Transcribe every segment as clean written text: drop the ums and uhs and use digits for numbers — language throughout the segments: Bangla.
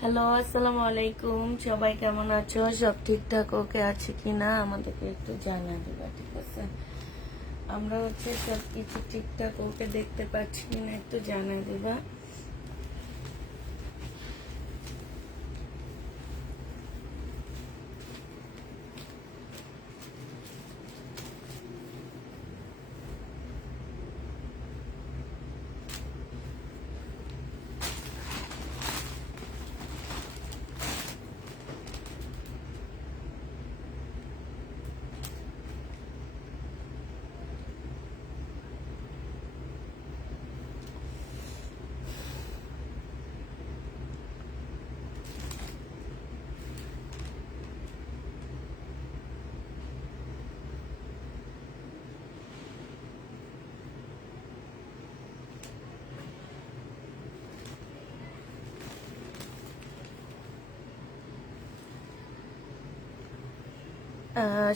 হ্যালো, আসসালামু আলাইকুম। সবাই কেমন আছো? সব ঠিকঠাক ওকে আছে কিনা আমাদেরকে একটু জানিয়ে দিবা, ঠিক আছে? আমরা সব কিছু ঠিকঠাক ওকে দেখতে পাচ্ছি কিনা একটু জানিয়ে দিবা।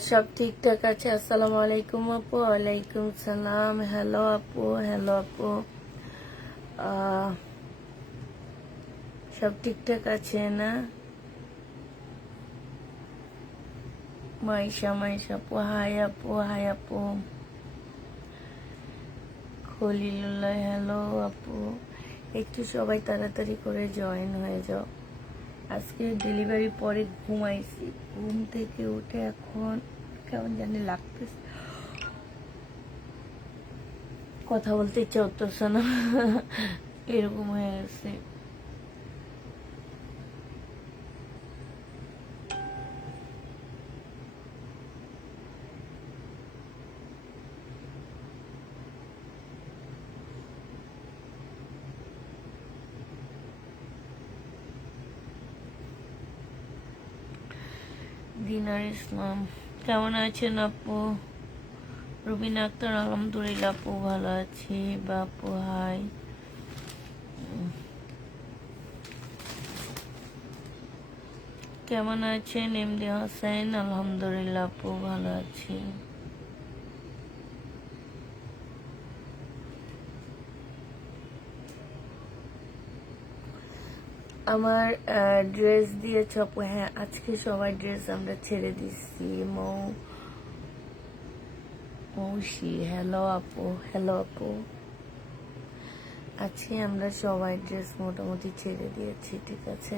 সব ঠিকঠাক আছে। আসসালামু আলাইকুম আপু। ওয়ালাইকুম সালাম। হ্যালো আপু, হ্যালো আপু। সব ঠিকঠাক আছে না? মাইশা আপু, হাই আপু, হাই আপু। খলিলুল্লাহ, হ্যালো আপু। একটু সবাই তাড়াতাড়ি করে জয়েন হয়ে যাও। আজকে ডেলিভারি পরে ঘুমাইছি, ঘুম থেকে উঠে এখন কেমন জানি লাগতেছে, কথা বলতে ইচ্ছা হতেছে না, এরকম হয়ে গেছে। দিনার ইসলাম, কেমন আছেন আপু? রুবিনা আক্তার, আলহামদুলিল্লাহ আপু ভালো আছি। বাপু হাই। কেমন আছেন এমডি হোসেন? আলহামদুলিল্লাহ আপু ভালো আছি। আমার ড্রেস দিয়েছ আপু? হ্যাঁ, আজকে সবার ড্রেস আমরা ছেড়ে দিচ্ছি। মৌসি, হ্যালো আপু, হ্যালো আপু। আজকে আমরা সবাই ড্রেস মোটামুটি ছেড়ে দিয়েছি, ঠিক আছে?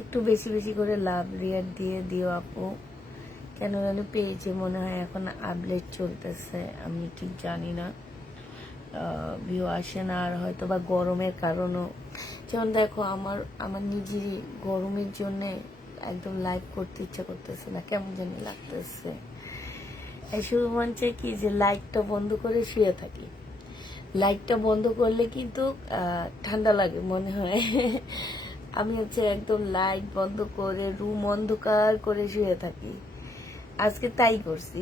একটু বেশি বেশি করে লাভ রিয়ার দিয়ে দিও আপু। কেন জানি পেয়েছে মনে হয় এখন আপডেট চলতেছে, আমি ঠিক জানি না, ভিউ আসে না। আর হয়তো বা গরমের কারণও, যেমন দেখো আমার আমার নিজেরই গরমের জন্য একদম লাইভ করতে ইচ্ছা করতেছে না, কেমন জানি লাগতেছে। শুধু মন চাই কি যে লাইটটা বন্ধ করে শুয়ে থাকি। লাইটটা বন্ধ করলে কিন্তু ঠান্ডা লাগে মনে হয়। আমি একদম লাইট বন্ধ করে রুম অন্ধকার করে শুয়ে থাকি। আজকে তাই করছি,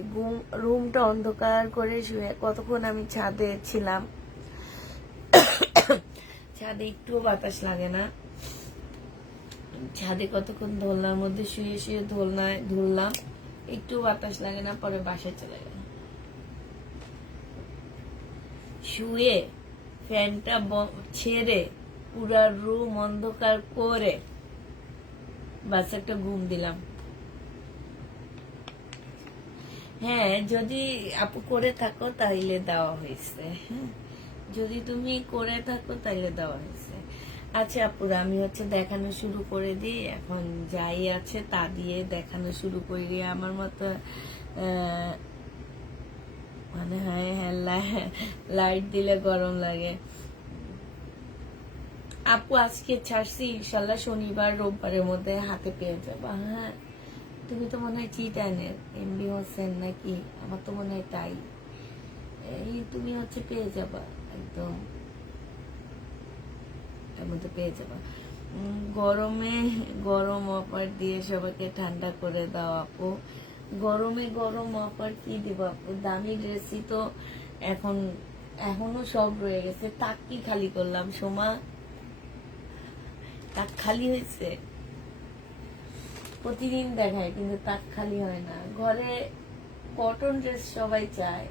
রুমটা অন্ধকার করে শুয়ে কতক্ষণ আমি ছাদে ছিলাম। ছাদে একটুও বাতাস লাগে না। ছাদে কতক্ষণ দোলনার মধ্যে শুয়ে শুয়ে ধুললাম, একটু বাতাস লাগে না, পরে বাসায় চলে গেলাম। শুয়ে ফ্যানটা ছেড়ে পুরা রুম অন্ধকার করে বাস একটা ঘুম দিলাম। হ্যাঁ, যদি আপু করে থাকো তাইলে দেওয়া হয়েছে। হ্যাঁ, যদি তুমি করে থাকো তাইলে দেওয়া হয়েছে। আচ্ছা আপুরা, আমি দেখানো শুরু করে দিই। এখন যাই আছে তা দিয়ে দেখানো শুরু করে দিই। আমার মতো মানে হয়, হ্যাঁ, লাইট দিলে গরম লাগে। আপু আজকে ছাড়ছি, ইনশাল্লাহ শনিবার রোববারের মধ্যে হাতে পেয়ে যাবা। হ্যাঁ, তুমি তো মনে হয় চিটানের এমডি হোসেন নাকি, আমার তো মনে হয় তাই। এই তুমি পেয়ে যাবা, একদম এর মধ্যে পেয়ে যাবা। গরমে গরম অফার দিয়ে সবাইকে ঠান্ডা করে দাও আপু। গরমে গরম অফার কি দিব আপু? দামি ড্রেসই তো এখন এখনো সব রয়ে গেছে। তাক কি খালি করলাম সোমা? তাক খালি হয়েছে? প্রতিদিন দেখায় কিন্তু তাক খালি হয় না। ঘরে কটন ড্রেস সবাই চায়।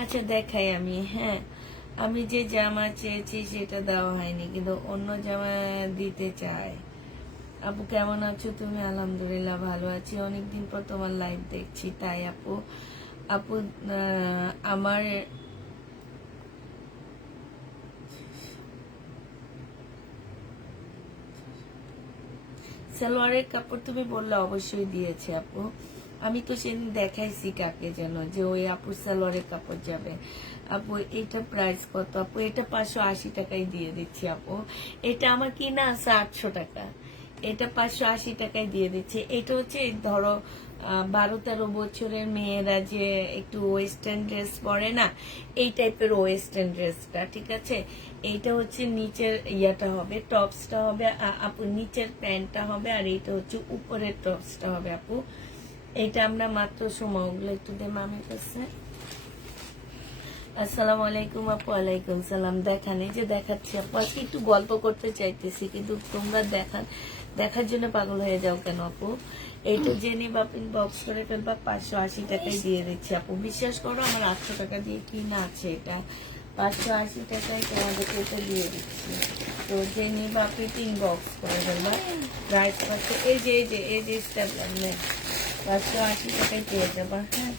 আচ্ছা দেখাই আমি। হ্যাঁ, আমি যে জামা চেয়েছি সেটা দেওয়া হয়নি, কিন্তু অন্য জামা দিতে চাই। আপু কেমন আছো তুমি? আলহামদুলিল্লাহ ভালো আছি, অনেকদিন পর তোমার লাইভ দেখছি। তাই আপু, আপু আমার সালোয়ারের কাপড় তুমি বললে অবশ্যই দিয়েছে আপু। আমি তো সেদিন দেখাইছি কাকে যেন, যে ওই আপুর সালোয়ারের কাপড় যাবে। আপু এটা প্রাইস কত? আপু এটা 580 টাকায় দিয়ে দিচ্ছি আপু। এটা আমার কিনা আছে 800 টাকা, এটা 580 টাকায় দিয়ে দিচ্ছি। এটা হচ্ছে ধরো 12-13 বছরের মেয়েরা যে একটু ওয়েস্টার্ন ড্রেস পরে না, এই টাইপের ওয়েস্টার্ন ড্রেসটা, ঠিক আছে। এইটা হচ্ছে নিচের ইয়াটা হবে, টপসটা হবে আপু, নিচের প্যান্টটা হবে, আর এইটা হচ্ছে উপরের টপসটা হবে আপু। এইটা আমরা মাত্র সময়, ওগুলো একটু দে মামির কাছে। আসসালামু আলাইকুম আপু। ওয়ালাইকুম সালাম। দেখান, এই যে দেখাচ্ছি আপু। আজকে একটু গল্প করতে চাইতেছি, কিন্তু তোমরা দেখার জন্য পাগল হয়ে যাও কেন আপু? এইটা জেনে বাপিন বক্স করে ফেলবা, 580 টাকায় দিয়ে দিচ্ছি আপু। বিশ্বাস করো, আমার 800 টাকা দিয়ে কিনা আছে এটা, 580 টাকায় তোমাদেরকে এটা দিয়ে দিচ্ছি। তো জেনে বাপি 3 বক্স করে ফেলবা, প্রাইস পাচ্ছে এই যে স্টেপলার নেই, 580 টাকায় পেয়ে যাবা। হ্যাঁ,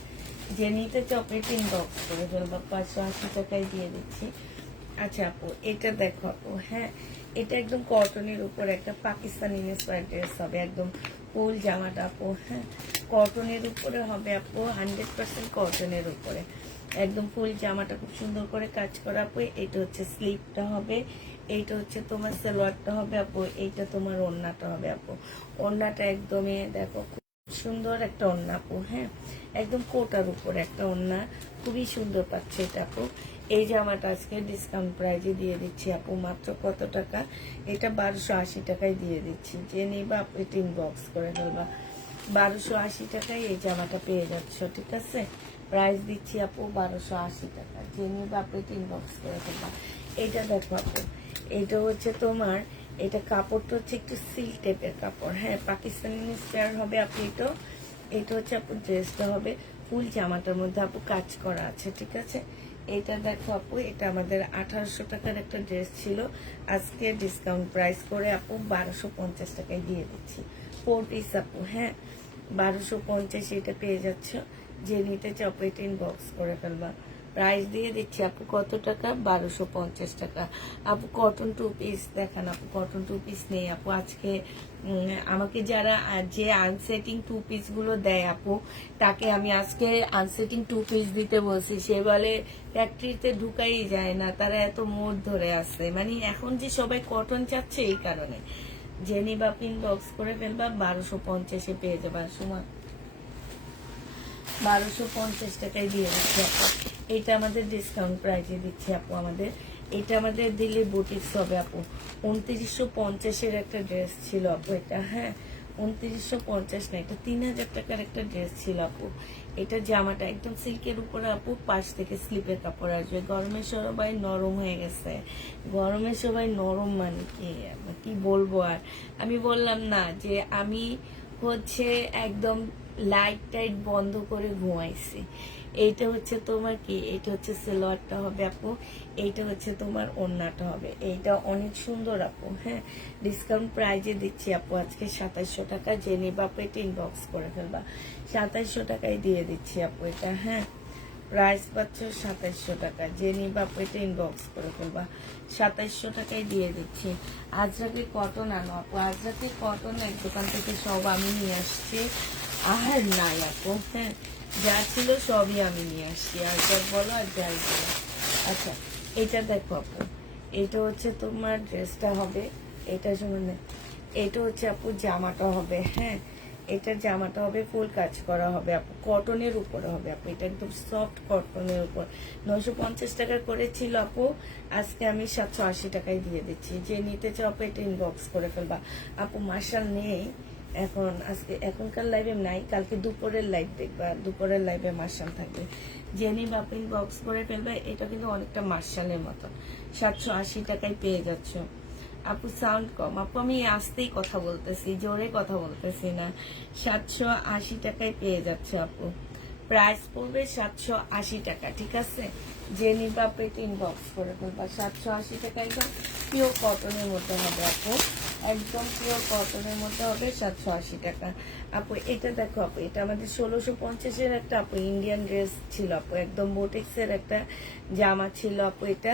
যে নিতে চপে 3 বক্স করে ফেলবা, 580 টাকায় দিয়ে দিচ্ছি। আচ্ছা আপু এটা দেখো আপু, হ্যাঁ এটা একদম কটনের উপর একটা পাকিস্তানি ইন্সপায়ার্ড ড্রেস হবে, একদম ফুল জামাটা আপু। হ্যাঁ, কটনের উপরে হবে আপু, 100% কটনের উপরে একদম ফুল জামাটা খুব সুন্দর করে কাজ করা আপু। এইটা হচ্ছে স্লিপটা হবে, এইটা হচ্ছে তোমার সালোয়ারটা হবে আপু, এইটা তোমার ওড়নাটা হবে আপু। ওড়নাটা একদমই দেখো সুন্দর একটা ওড়না আপু। হ্যাঁ, একদম কোটার উপরে একটা ওড়না, খুবই সুন্দর পাচ্ছে এটা আপু। এই জামাটা আজকে ডিসকাউন্ট প্রাইজে দিয়ে দিচ্ছি আপু। মাত্র কত টাকা? এটা 1280 টাকায় দিয়ে দিচ্ছি। যে নিবা আপনি 3 বক্স করে ফেলবা, 1280 টাকায় এই জামাটা পেয়ে যাচ্ছ, ঠিক আছে। প্রাইস দিচ্ছি আপু 1280 টাকা, যে নিবা আপনি 3 বক্স করে ফেলবা। এটা দেখো আপু, এটা হচ্ছে তোমার, এটা কাপড়টা হচ্ছে একটু সিল্ক টাইপের কাপড়। হ্যাঁ, পাকিস্তানি স্পেয়ার হবে আপু। এটা হচ্ছে আপু ড্রেসটা হবে, ফুল জামাটার মধ্যে আপু কাজ করা আছে, ঠিক আছে। এটা দেখো আপু, এটা আমাদের 1800 টাকার একটা ড্রেস ছিল, আজকে ডিসকাউন্ট প্রাইস করে আপু 1250 টাকায় দিয়ে দিচ্ছি। 4 পিস আপু। হ্যাঁ, 1250 এটা পেয়ে যাচ্ছ, যে নিতে চাও 10 বক্স করে ফেলবা। প্রাইস দিয়ে দিচ্ছি আপু কত টাকা? 1250 টাকা আপু। কটন 2 পিস দেখান আপু, কটন 2 পিস নেই আপু আজকে। আমাকে যারা যে আনসেটিং 2 পিস গুলো দেয় আপু, তাকে আমি আজকে আনসেটিং 2 পিস দিতে বলছি। সে বলে ফ্যাক্টরিতে ঢুকাই যায় না, তারা এত মোড় ধরে আছে। মানে এখন যে সবাই কটন চাচ্ছে, এই কারণে। জেনি বা পিন বক্স করে ফেলবা, 1250-এ পেয়ে যাবা সময়, 1250 টাকায় দিয়ে দিচ্ছি আপু। এটা আমাদের ডিসকাউন্ট প্রাইজে দিচ্ছি আপু। আমাদের এটা আমাদের দিল্লি বুটিক্স হবে আপু। 2950-এর একটা ড্রেস ছিল আপু এটা। হ্যাঁ, 2950 না, এটা 3000 টাকার একটা ড্রেস ছিল আপু। এটা জামাটা একদম সিল্কের উপরে আপু, পাশ থেকে স্লিপের কাপড় আসবে। গরমের সবাই নরম হয়ে গেছে, গরমের সবাই নরম, মানে কি বলবো আর। আমি বললাম না যে আমি হচ্ছে একদম লাইট টাইট বন্ধ করে ঘুমাইছি। এইটা হচ্ছে তোমার কি, এটা হচ্ছে সালোয়ারটা হবে আপু, এইটা হচ্ছে তোমার ওড়নাটা হবে। এইটা অনেক সুন্দর আপু। হ্যাঁ, ডিসকাউন্ট প্রাইজে দিচ্ছি আপু আজকে 2700 টাকা। যে নিবা আপু এটা ইনবক্স করে ফেলবা, 2700 টাকায় দিয়ে দিচ্ছি আপু এটা। হ্যাঁ, প্রাইস পাচ্ছ 2700 টাকা। যে নিবা আপু এটা ইনবক্স করে ফেলবা, 2700 টাকায় দিয়ে দিচ্ছি। আজরাকে কটন আনো আপু, আজরাকে কটন এক দোকান থেকে সব আমি নিয়ে আসছি, আর নাই আপু। হ্যাঁ, যা ছিল সবই আমি নিয়ে আসছি, আর যা বলো আর যাই বলো। আচ্ছা, এটা দেখো আপু, এটা হচ্ছে তোমার ড্রেসটা হবে, এটা শুনে, এটা হচ্ছে আপু জামাটা হবে। হ্যাঁ, এটা জামাটা হবে ফুল কাজ করা হবে আপু, কটনের উপরে হবে আপু। এটা একদম সফট কটনের উপর। 950 টাকা করেছিল আপু, আজকে আমি 780 টাকায় দিয়ে দিচ্ছি। যে নিতে চাও আপু এটা ইনবক্স করে ফেলবা আপু। মার্শাল নেই এখন, আজকে এখনকার লাইভে নাই, কালকে দুপুরের লাইভ দেখবা, দুপুরের লাইভে মার্শাল থাকবে। জেনি বাপিং বক্স করে ফেলবে। এটা কিন্তু অনেকটা মার্শালের মতো, 780 টাকায় পেয়ে যাচ্ছ আপু। সাউন্ড কম আপু, আমি আস্তেই কথা বলতেছি, জোরে কথা বলতেছি না। 780 টাকায় পেয়ে যাচ্ছে আপু। প্রাইস পড়বে 780 টাকা, ঠিক আছে। যে নিবা পেট ইনবক্স করে ফেলবা। 780 টাকা, একদম পিওর কটনের মধ্যে হবে আপু, একদম পিওর কটনের মধ্যে হবে 780 টাকা আপু। এটা দেখো আপু, এটা আমাদের 1650-এর একটা আপু ইন্ডিয়ান ড্রেস ছিল আপু, একদম বোটেক্সের একটা জামা ছিল আপু। এটা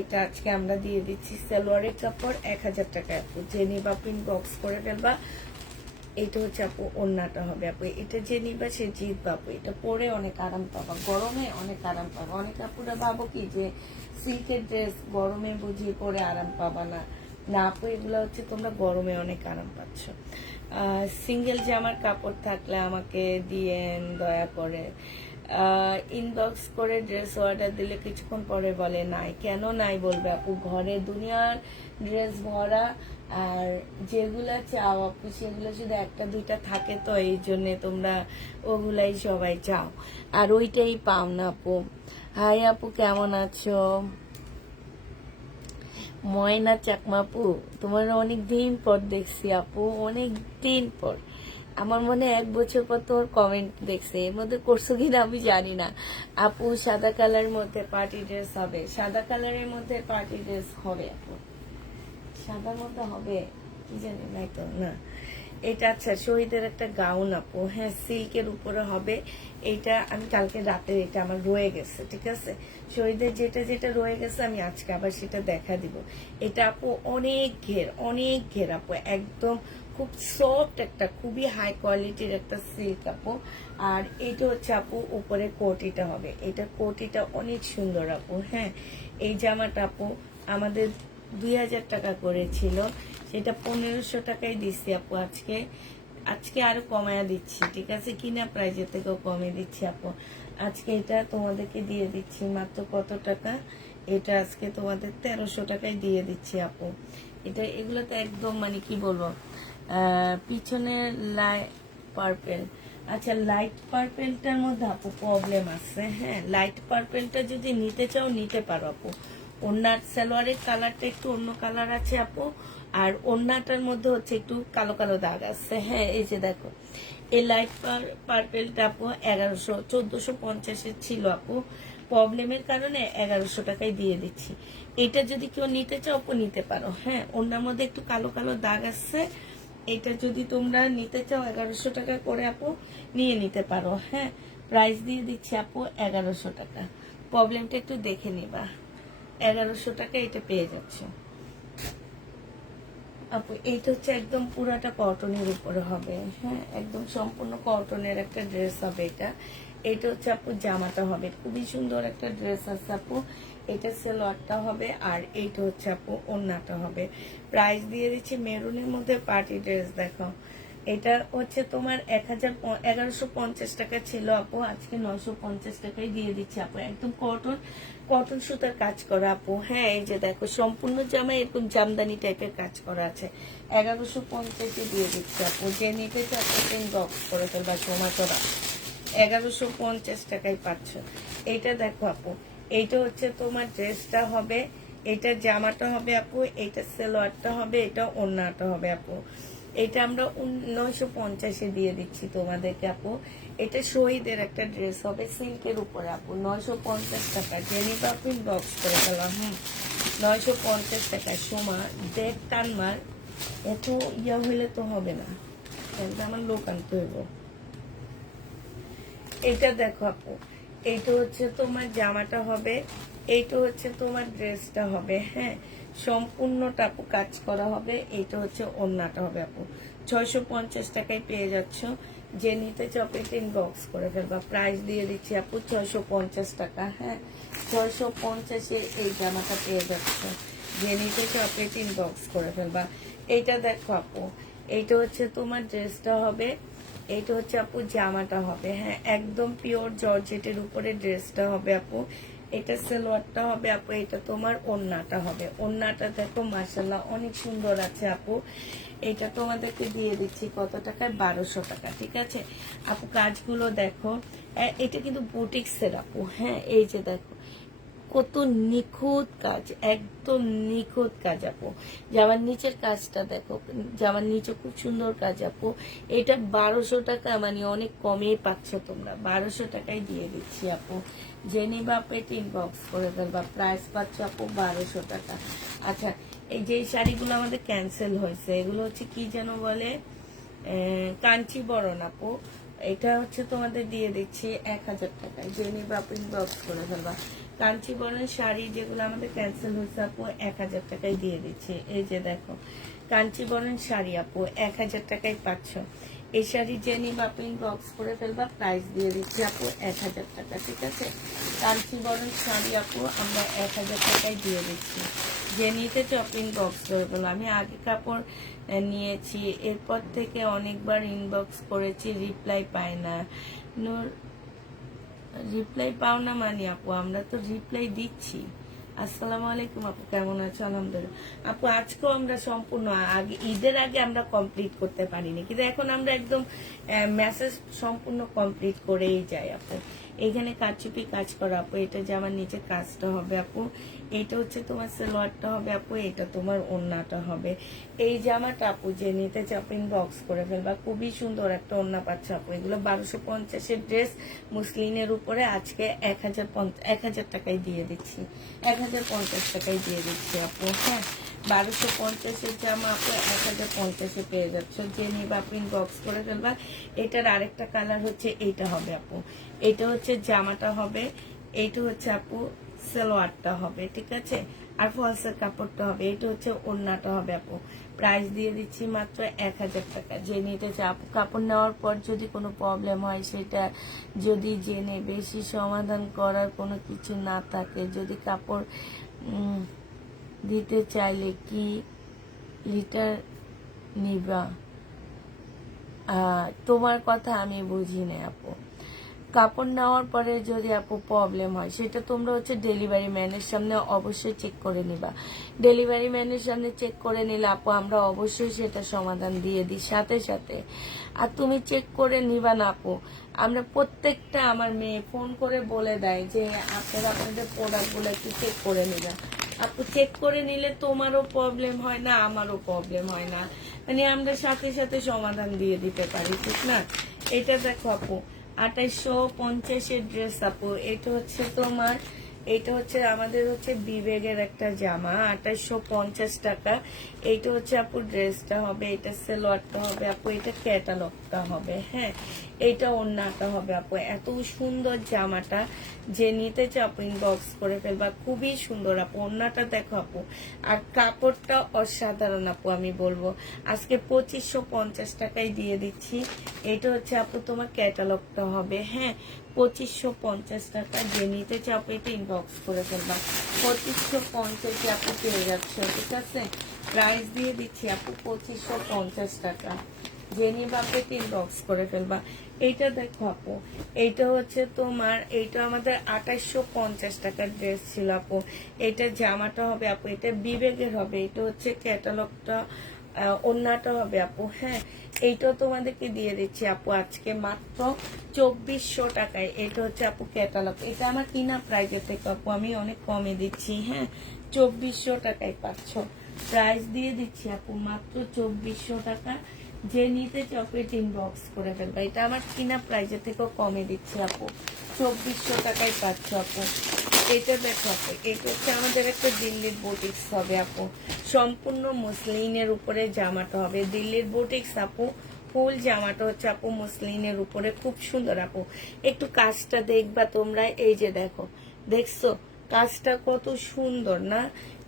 এটা আজকে আমরা দিয়ে দিচ্ছি সালোয়ারের কাপড় 1000 টাকা আপু। যে নিবা ইনবক্স করে ফেলবা। এটা হচ্ছে আপু ওড়নাটা হবে আপু, এটা যে নিবা সে জিতবা আপু। এটা পরে অনেক আরাম পাবা, গরমে অনেক আরাম পাবা। অনেক আপুরা ভাবো কি যে সিল্কের ড্রেস গরমে বুঝি পরে আরাম পাবা না, না আপু, এগুলো হচ্ছে তোমরা গরমে অনেক আরাম পাচ্ছ। সিঙ্গেল জামার কাপড় থাকলে আমাকে দিয়েন দয়া করে। ইনবক্স করে ড্রেস অর্ডার দিলে কিছুক্ষণ পরে বলে নাই। কেন নাই বলবে আপু, ঘরে দুনিয়ার ড্রেস ভরা, আর যেগুলা চাও আপু সেগুলো শুধু একটা দুইটা থাকে, তো এই জন্য তোমরা ওগুলাই সবাই চাও, আর ওইটাই পাও না আপু। হাই আপু, কেমন আছো? ময়না চাকমা আপু, তোমার অনেক দিন পর দেখছি আপু, অনেক দিন পর। আমার মনে 1 বছর পর তোর কমেন্ট দেখছে, এর মধ্যে করছো কিনা আমি জানি না আপু। সাদা কালারের মধ্যে পার্টি ড্রেস হবে, সাদা কালারের মধ্যে পার্টি ড্রেস হবে আপু, সাদার মধ্যে হবে কি জানি নাই তো না। এটা আচ্ছা শহীদের একটা গাউন আপু, হ্যাঁ সিল্কের উপরে হবে। এইটা আমি কালকে রাতে, এটা আমার রয়ে গেছে, ঠিক আছে। শহীদের যেটা যেটা রয়ে গেছে আমি আজকে আবার সেটা দেখা দিব। এটা আপু অনেক ঘের আপু, একদম খুব সফট একটা, খুবই হাই কোয়ালিটির একটা সিল্ক আপু। আর এটা হচ্ছে আপু উপরে কোটিটা হবে, এটা কোটিটা অনেক সুন্দর আপু। হ্যাঁ, এই জামাটা আপু আমাদের 2000 টাকা করেছিল, সেটা 1500 টাকায় দিচ্ছি আপু। আজকে আজকে আরো কমায়া দিচ্ছি, ঠিক আছে, কিনা প্রাইজের থেকেও কমে দিচ্ছি আপু। আজকে এটা তোমাদেরকে দিয়ে দিচ্ছি মাত্র কত টাকা, এটা আজকে তোমাদের 1300 টাকায় দিয়ে দিচ্ছি আপু। এটা এগুলো তো একদম মানে কি বলবো, পিছনে পার্পেল। আচ্ছা, লাইট পার্পেলটার মধ্যে আপু প্রবলেম আছে। হ্যাঁ, লাইট পার্পেলটা যদি নিতে চাও নিতে পারো আপু। ওড়নার সালোয়ারের কালারটা একটু অন্য কালার আছে আপু, আর ওড়নাটার মধ্যে হচ্ছে একটু কালো কালো দাগ আছে। হ্যাঁ, এই যে দেখো, এই লাইট পার্পেলটা আপু 1450 ছিল আপু, প্রবলেমের কারণে 1100 টাকায় দিয়ে দিচ্ছি। এটা যদি কেউ নিতে চাও আপু নিতে পারো। হ্যাঁ, ওড়নার মধ্যে একটু কালো কালো দাগ আছে, এটা যদি তোমরা নিতে চাও 1100 টাকা করে আপু নিয়ে নিতে পারো। হ্যাঁ, প্রাইস দিয়ে দিচ্ছি আপু 1100 টাকা। প্রবলেমটা একটু দেখে নিবা, 1100 টাকা এটা পেয়ে যাচ্ছ আপু। এইটা হচ্ছে একদম পুরাটা কটনের উপরে হবে। হ্যাঁ, একদম সম্পূর্ণ কটনের একটা ড্রেস হবে এটা। এটা হচ্ছে আপু জামাটা হবে, খুবই সুন্দর একটা ড্রেস আছে আপু। এটা সালোয়ারটা হবে, আর এইটা হচ্ছে আপু ওড়নাটা হবে। প্রাইস দিয়ে দিচ্ছি মেরুনের মধ্যে পার্টি ড্রেস। দেখো, এটা হচ্ছে তোমার 1150 টাকা ছিল আপু, আজকে 950 টাকায় দিয়ে দিচ্ছি আপু। একদম কটন সুতার কাজ করা আপু। হ্যাঁ, এই যে দেখো সম্পূর্ণ জামা এরকম জামদানি টাইপের কাজ করা আছে, 1150-এ দিয়ে দিচ্ছি আপু। যে নিতে চাচ্ছেন বক্স করে ফেলবা, সোমা করা 1150 টাকায় পাচ্ছ। এইটা দেখো আপু, এইটা হচ্ছে তোমার ড্রেসটা হবে, এটা জামাটা হবে আপু, এটা সালোয়ারটা হবে, এটা ওড়নাটা হবে আপু। এটা আমরা 950-এ দিয়ে দিচ্ছি তোমাদেরকে আপু। এটা শহীদের একটা ড্রেস হবে সিল্কের উপরে আপু, 950 টাকা। জেনিবা আপনি বক্স করে ফেলাম। 950 টাকায়। সোমা দেখ টানমার, এত ইয়া হইলে তো হবে না, আমার লোক আনতে হইব। এটা দেখো আপু, এইটা হচ্ছে তোমার জামাটা হবে, এইটা হচ্ছে তোমার ড্রেসটা হবে। হ্যাঁ, সম্পূর্ণটা আপু কাজ করা হবে। এইটা হচ্ছে ওড়নাটা হবে আপু। 650 টাকায় পেয়ে যাচ্ছ। যে নিতে চাও পেটে ইনবক্স করে ফেলবা। প্রাইস দিয়ে দিচ্ছি আপু 650 টাকা। হ্যাঁ, 650-এ এই জামাটা পেয়ে যাচ্ছ। যে নিতে চাও পেটে ইনবক্স করে ফেলবা। এইটা দেখো আপু, এইটা হচ্ছে তোমার ড্রেসটা হবে, এইটা হচ্ছে আপু জামাটা হবে। হ্যাঁ, একদম পিওর জর্জেটের উপরে ড্রেসটা হবে আপু। এটা সালোয়ারটা হবে আপু, এটা তোমার ওড়নাটা হবে। ওড়নাটা দেখো মাশাআল্লাহ অনেক সুন্দর আছে আপু। এটা তোমাদেরকে দিয়ে দিচ্ছি কত টাকায়, 1200 টাকা, ঠিক আছে আপু। কাজগুলো দেখো, এটা কিন্তু বুটিক্সের আপু। হ্যাঁ, এই যে দেখো কত নিখুঁত কাজ, একদম নিখুঁত কাজ আপু। জামার নিচের কাজটা দেখো, জামার নিচে খুব সুন্দর কাজ আপু। এটা 1200 টাকা, মানে অনেক কমেই পাচ্ছ তোমরা, 1200 টাকায় দিয়ে দিচ্ছি আপু। জেনি বা পেট ইনবক্স করে ফেলবা, প্রাইস পাচ্ছ আপু 1200 টাকা। আচ্ছা, এই যে শাড়িগুলো আমাদের ক্যান্সেল হয়েছে, এগুলো হচ্ছে কি যেন বলে, কাঞ্চিবরণ আপু। এটা হচ্ছে তোমাদের দিয়ে দিচ্ছি 1000 টাকায়, জেনি বা ইনবক্স করে ফেলবা। কাঞ্চিবরণ শাড়ি যেগুলো আমাদের ক্যান্সেল হয়েছে আপু 1000 টাকায় দিয়ে দিচ্ছি। এই যে দেখো কাঞ্চিবরণ শাড়ি আপু 1000 টাকায় পাচ্ছ। এই শাড়ি জেনি বা ইনবক্স করে ফেলবা, প্রাইস দিয়ে দিচ্ছি আপু 1000 টাকা, ঠিক আছে। কাঞ্চিবরণ শাড়ি আপু আমরা 1000 টাকায় দিয়ে দিচ্ছি। জেনিতে চপিং বক্স করে ফেলো। আমি আগে কাপড় নিয়েছি, এরপর থেকে অনেকবার ইনবক্স করেছি, রিপ্লাই পাই না। নূর, রিপ্লাই পাও না মানে আপু আমরা তো রিপ্লাই দিচ্ছি। আসসালামু আলাইকুম আপু, কেমন আছো? আলহামদুলিল্লাহ আপু, আজকেও আমরা সম্পূর্ণ আগে ঈদের আগে আমরা কমপ্লিট করতে পারিনি, কিন্তু এখন আমরা একদম মেসেজ সম্পূর্ণ কমপ্লিট করেই যাই আপু। এখানে কারচুপি কাজ করা আপু, এটা জামার নিচে কাজটা হবে আপু, এটা হচ্ছে তোমার সালোয়ারটা হবে আপু, এটা তোমার ওড়নাটা হবে। এই জামাটা আপু যে নিতে চাপিং বক্স করে ফেলবা, খুবই সুন্দর একটা ওড়না পাচ্ছ আপু। এগুলো 1250-এর ড্রেস মুসলিনের উপরে আজকে 1000 টাকায় দিয়ে দিচ্ছি, 1050 টাকায় দিয়ে দিচ্ছি আপু। হ্যাঁ, 1250-এর জামা আপু 1050-এ পেয়ে যাচ্ছ। যে নিবা আপনি বক্স করে ফেলবা। এটার আরেকটা কালার হচ্ছে এইটা হবে আপু, এটা হচ্ছে জামাটা হবে, এইটা হচ্ছে আপু সালোয়ারটা হবে, ঠিক আছে। আর ফলসের কাপড়টা হবে, এটা হচ্ছে ওড়নাটা হবে আপু। প্রাইস দিয়ে দিচ্ছি মাত্র 1000 টাকা। যে নিতে চাই আপু, কাপড় নেওয়ার পর যদি কোনো প্রবলেম হয় সেটা যদি জেনে বেশি সমাধান করার কোনো কিছু না থাকে, যদি কাপড় দিতে চাইলে কি লিটার নিবা? তোমার কথা আমি বুঝি না আপু। কাপড় নেওয়ার পরে যদি আপু প্রবলেম হয়, সেটা তোমরা হচ্ছে ডেলিভারি ম্যানের সামনে অবশ্যই চেক করে নিবা। ডেলিভারি ম্যানের সামনে চেক করে নিলে আপু আমরা অবশ্যই সেটা সমাধান দিয়ে দিই সাথে সাথে। আর তুমি চেক করে নিবা না আপু, আমরা প্রত্যেকটা, আমার মেয়ে ফোন করে বলে দেয় যে আপনারা আপনাদের প্রোডাক্টগুলো একটু চেক করে নিবেন। আপু চেক করে নিলে তোমারও প্রবলেম হয় না, আমারও প্রবলেম হয় না, মানে আমরা সাথে সাথে সমাধান দিয়ে দিতে পারি, ঠিক না। এটা দেখো আপু 2850-এর ড্রেস আপু, এটা হচ্ছে তোমার, এটা হচ্ছে আমাদের হচ্ছে বিবেগের একটা জামা, 2850 টাকা। এইটা হচ্ছে আপু ড্রেসটা হবে, এটা সালোয়ারটা হবে আপু, এটা ক্যাটালগটা হবে। হ্যাঁ, এইটা ওড়নাটা হবে আপু। এত সুন্দর জামাটা, যে নিতে চাও আপু ইনবক্স করে ফেলবা, খুবই সুন্দর আপু। ওড়নাটা দেখো আপু, আর কাপড়টা অসাধারণ আপু। আমি বলবো আজকে 2550 টাকায় দিয়ে দিচ্ছি। এটা হচ্ছে আপু তোমার ক্যাটালগটা হবে। হ্যাঁ, 2550 টাকা। যে নিতে চাও আপু এটা ইনবক্স করে ফেলবা, 2550 আপু পেয়ে যাচ্ছে, ঠিক আছে। প্রাইস দিয়ে দিচ্ছি আপু 2550 টাকা। যে নিবা আপু এটা ইনবক্স করে ফেলবা। এইটা দেখো আপু, এইটা হচ্ছে তোমার, এইটা আমাদের 2850 টাকার ড্রেস ছিল আপু। এটা জামাটা হবে আপু, এটা বিবেকের হবে, এটা হচ্ছে ক্যাটালগটা, ওড়নাটা হবে আপু। হ্যাঁ, এইটাও তোমাদেরকে দিয়ে দিচ্ছি আপু আজকে মাত্র 2400 টাকায়। এটা হচ্ছে আপু ক্যাটালগ, এটা আমার কিনা প্রাইজের থেকে আপু আমি অনেক কমে দিচ্ছি। হ্যাঁ, 2400 টাকায় পাচ্ছ। প্রাইস দিয়ে দিচ্ছি আপু মাত্র 2400 টাকা। যে নিতে চকলেট ইনবক্স করে ফেলবা, এটা আমার কিনা প্রাইজের থেকেও কমে দিচ্ছি আপু, 2400 টাকায় পাচ্ছ আপু। এটা দেখো আপু, এটা হচ্ছে আমাদের একটা দিল্লির বুটিক্স হবে আপু, সম্পূর্ণ মুসলিনের উপরে জামাটা হবে, দিল্লির বুটিক্স আপু। ফুল জামাটা হচ্ছে আপু মুসলিনের উপরে, খুব সুন্দর আপু। একটু কাজটা দেখবা তোমরা, এই যে দেখো, দেখছো কাজটা কত সুন্দর না।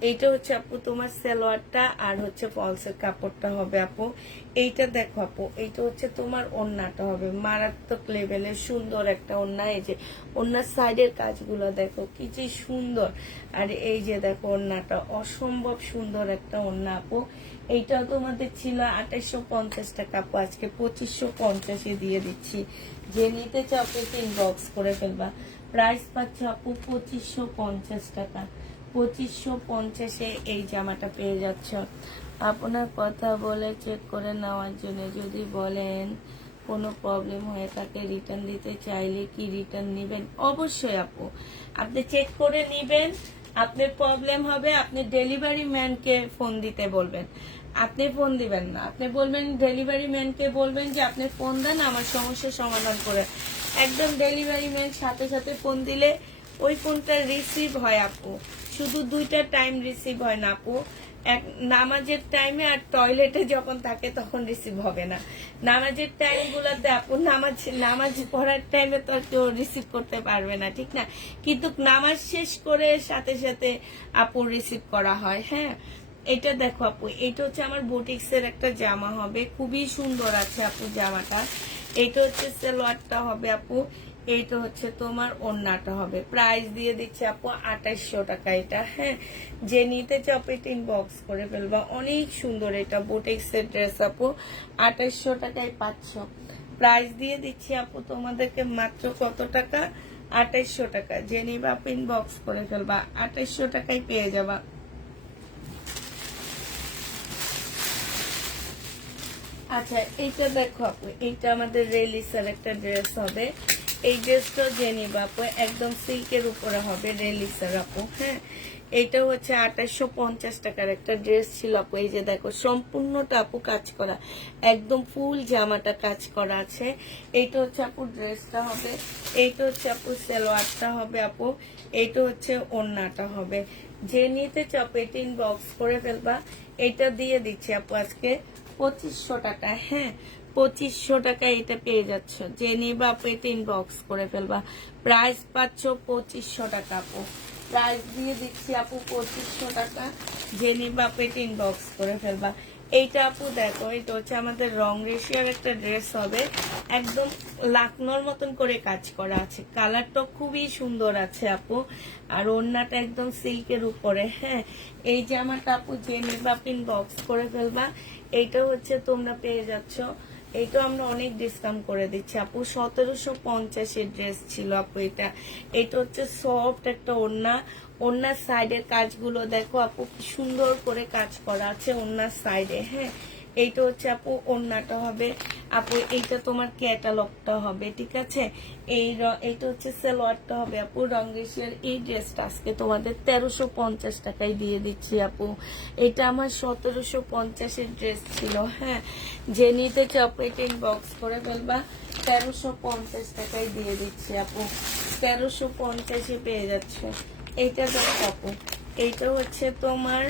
এইটা হচ্ছে আপু তোমার সালোয়ারটা, আর হচ্ছে ফলসের কাপড়টা হবে আপু। এইটা দেখো আপু, এইটা হচ্ছে তোমার ওড়নাটা হবে, মারাত্মক লেভেলের সুন্দর একটা ওড়না। এই যে ওড়নার সাইডের কাজগুলো দেখো কি যে সুন্দর, আর এই যে দেখো ওড়নাটা অসম্ভব সুন্দর একটা ওড়না আপু। এইটাও তোমাদের ছিল 2850 টাকা আপু, আজকে 2550-এ দিয়ে দিচ্ছি। যে নিতে চাও আপনি ইনবক্স করে ফেলবা। প্রাইস পাচ্ছ আপু 2550 টাকা। 2550-এ এই জামাটা পেয়ে যাচ্ছ। আপনার কথা বলে চেক করে নেওয়ার জন্য যদি বলেন কোনো প্রবলেম হয়ে থাকে, রিটার্ন দিতে চাইলে কি রিটার্ন নেবেন, অবশ্যই আপু আপনি চেক করে নেবেন। আপনার প্রবলেম হবে, আপনি ডেলিভারি ম্যানকে ফোন দিতে বলবেন, আপনি ফোন দিবেন না, আপনি বলবেন ডেলিভারি ম্যানকে বলবেন যে আপনি ফোন দেন আমার সমস্যার সমাধান করে। একদম ডেলিভারি ম্যান সাথে সাথে ফোন দিলে ওই ফোনটা রিসিভ হয় আপু, শুধু 2টা টাইম রিসিভ হয় না আপু, এক নামাজের টাইমে আর টয়লেটে যখন থাকে তখন রিসিভ হবে না। নামাজের টাইম গুলাতে আপু নামাজ পড়ার টাইমে তো আর কেউ রিসিভ করতে পারবে না, ঠিক না, কিন্তু নামাজ শেষ করে সাথে সাথে আপু রিসিভ করা হয়। হ্যাঁ, এটা দেখো আপু, এটা হচ্ছে আমার বুটিক্স এর একটা জামা হবে, খুবই সুন্দর আছে আপু জামাটা। এটা হচ্ছে সালোয়ারটা হবে আপু, এইটা হচ্ছে তোমার ওড়নাটা হবে। প্রাইস দিয়ে দিচ্ছে আপু 2800 টাকা এটা। হ্যাঁ, যে নিতে চাও পেটিং বক্স করে ফেলবা, অনেক সুন্দর এটা বুটিক্স এর ড্রেস আপু, 2800 টাকায় পাচ্ছ। প্রাইস দিয়ে দিচ্ছি আপু তোমাদেরকে মাত্র কত টাকা, 2800 টাকা। যে নিবা পিন বক্স করে ফেলবা, 2800 টাকায় পেয়ে যাবা। আচ্ছা, এইটা দেখো আপু, এইটা আমাদের রেলিসের একটা ড্রেস হবে। এই ড্রেসটা যে নিবা আপু একদম সিল্কের উপরে হবে, রেলিসের আপু। হ্যাঁ, এইটা হচ্ছে 2850 টাকার একটা ড্রেস ছিল আপু। এই যে দেখো সম্পূর্ণটা আপু কাজ করা, একদম ফুল জামাটা কাজ করা আছে। এইটা হচ্ছে আপু ড্রেসটা হবে, এইটা হচ্ছে আপু সালোয়ারটা হবে আপু, এইটা হচ্ছে ওড়নাটা হবে। যে নিতে চাও পেটিং বক্স করে ফেলবা। এটা দিয়ে দিচ্ছি আপু আজকে 2500 টাকা। হ্যাঁ, 2500 টাকা এটা পেয়ে যাচ্ছ। যে নিবা পেটিং বক্স করে ফেলবা, প্রাইস পাচ্ছ 2500 টাকা আপু। প্রাইস দিয়ে দিচ্ছি আপু 2500 টাকা। যে নিবা পেটিং বক্স করে ফেলবা। এইটা আপু দেখো, এটা হচ্ছে আমাদের রং রেশিয়ার একটা ড্রেস হবে, একদম লাকনোর মতন করে কাজ করা আছে, কালারটা খুবই সুন্দর আছে আপু, আর ওড়নাটা একদম সিল্কের উপরে। হ্যাঁ, এই জামাটা আপু যে নিবা পিন বক্স করে ফেলবা। এইটা হচ্ছে তোমরা পেয়ে যাচ্ছ, এইটা আমরা অনেক ডিসকাউন্ট করে দিচ্ছি আপু, 1750 এর ড্রেস ছিল আপু এটা। এটা হচ্ছে সফট একটা ওড়না, ওড়নার সাইডের কাজগুলো দেখো আপু কি সুন্দর করে কাজ করা আছে ওড়নার সাইডে। হ্যাঁ, এইটা হচ্ছে আপু ওড়নাটা হবে আপু, এইটা তোমার ক্যাটালগটা হবে, ঠিক আছে। এইটা হচ্ছে সালোয়ারটা হবে আপু। রংরেশের এই ড্রেসটা আজকে তোমাদের 1350 টাকায় দিয়ে দিচ্ছি আপু। এটা আমার 1750 এর ড্রেস ছিল। হ্যাঁ, যে নিতে চাও পেটিং বক্স করে ফেলবা, 1350 টাকায় দিয়ে দিচ্ছি আপু, 1350 পেয়ে যাচ্ছে। এইটা দেখো আপু, এইটা হচ্ছে তোমার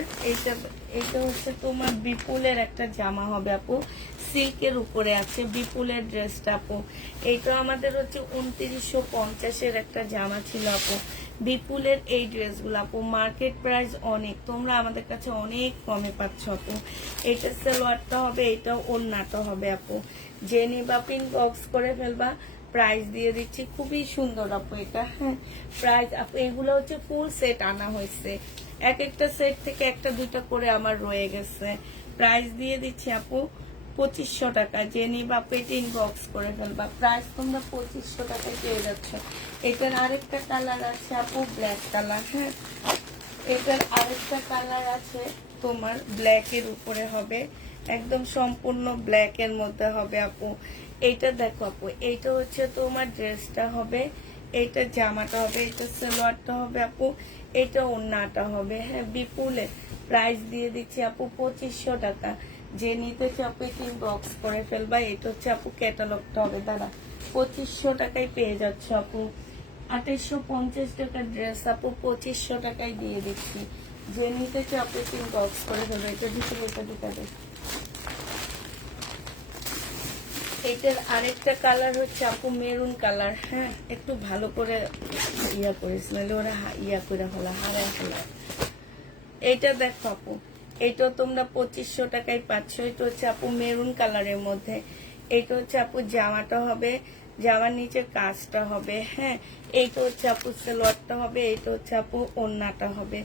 এইটা হচ্ছে তোমার বিপুলের একটা জামা হবে আপু, সিল্কের উপরে আছে বিপুলের ড্রেসটা আপু। এইটা আমাদের হচ্ছে 2950 এর একটা জামা ছিল আপু। বিপুলের এই ড্রেসগুলো আপু মার্কেট প্রাইস অনেক, তোমরা আমাদের কাছে অনেক কমে পাচ্ছ আপু। এটা সালোয়ারটা হবে, এটা ওড়নাটা হবে আপু। যে নিবা পিন বক্স করে ফেলবা, প্রাইস দিয়ে দিচ্ছি, খুবই সুন্দর আপু এটা। হ্যাঁ, প্রাইস আপু এগুলো হচ্ছে ফুল সেট আনা হয়েছে, এক একটা সেট থেকে একটা দুইটা করে আমার রয়ে গেছে। প্রাইস দিয়ে দিচ্ছি আপু 2500 টাকা। যে নিবা পেটিং বক্স করে ফেলবা, প্রাইস তোমরা 2500 টাকায় পেয়ে যাচ্ছ। এটার আরেকটা কালার আছে আপু, ব্ল্যাক কালার। হ্যাঁ, এটার আরেকটা কালার আছে তোমার ব্ল্যাক এর উপরে হবে, একদম সম্পূর্ণ ব্ল্যাক এর মধ্যে হবে আপু। এইটা দেখো আপু, এইটা হচ্ছে তোমার ড্রেসটা হবে, এইটা জামাটা হবে, এটা সালোয়ারটা হবে আপু, এটা ওড়নাটা হবে। হ্যাঁ, বিপুলে প্রাইস দিয়ে দিচ্ছি আপু 2500 টাকা। যে নিতে চাও পেটিং বক্স করে ফেলবা। এটা হচ্ছে আপু ক্যাটালগটা হবে, দাঁড়া, 2500 টাকায় পেয়ে যাচ্ছে আপু। 2850 টাকার ড্রেস আপু 2500 টাকায় দিয়ে দিচ্ছি। যে নিতে চাও পেটিং বক্স করে ফেলবা। এটা ঢুকাবে। এটার আরেকটা কালার হচ্ছে আপু মেরুন কালার। হ্যাঁ, একটু ভালো করে ইয়া করিস, নাহলে ওরা ইয়া করে হলা হারায় ফেলা। এটা দেখো আপু, এটা তোমরা 2500 টাকায় পাচ্ছ। এটা হচ্ছে আপু মেরুন কালারের মধ্যে। এটা হচ্ছে আপু জামাটা হবে, জামার নিচে কাজটা হবে। হ্যাঁ, এইটা হচ্ছে আপু সালোয়ারটা হবে, এইটা হচ্ছে আপু ওড়নাটা হবে।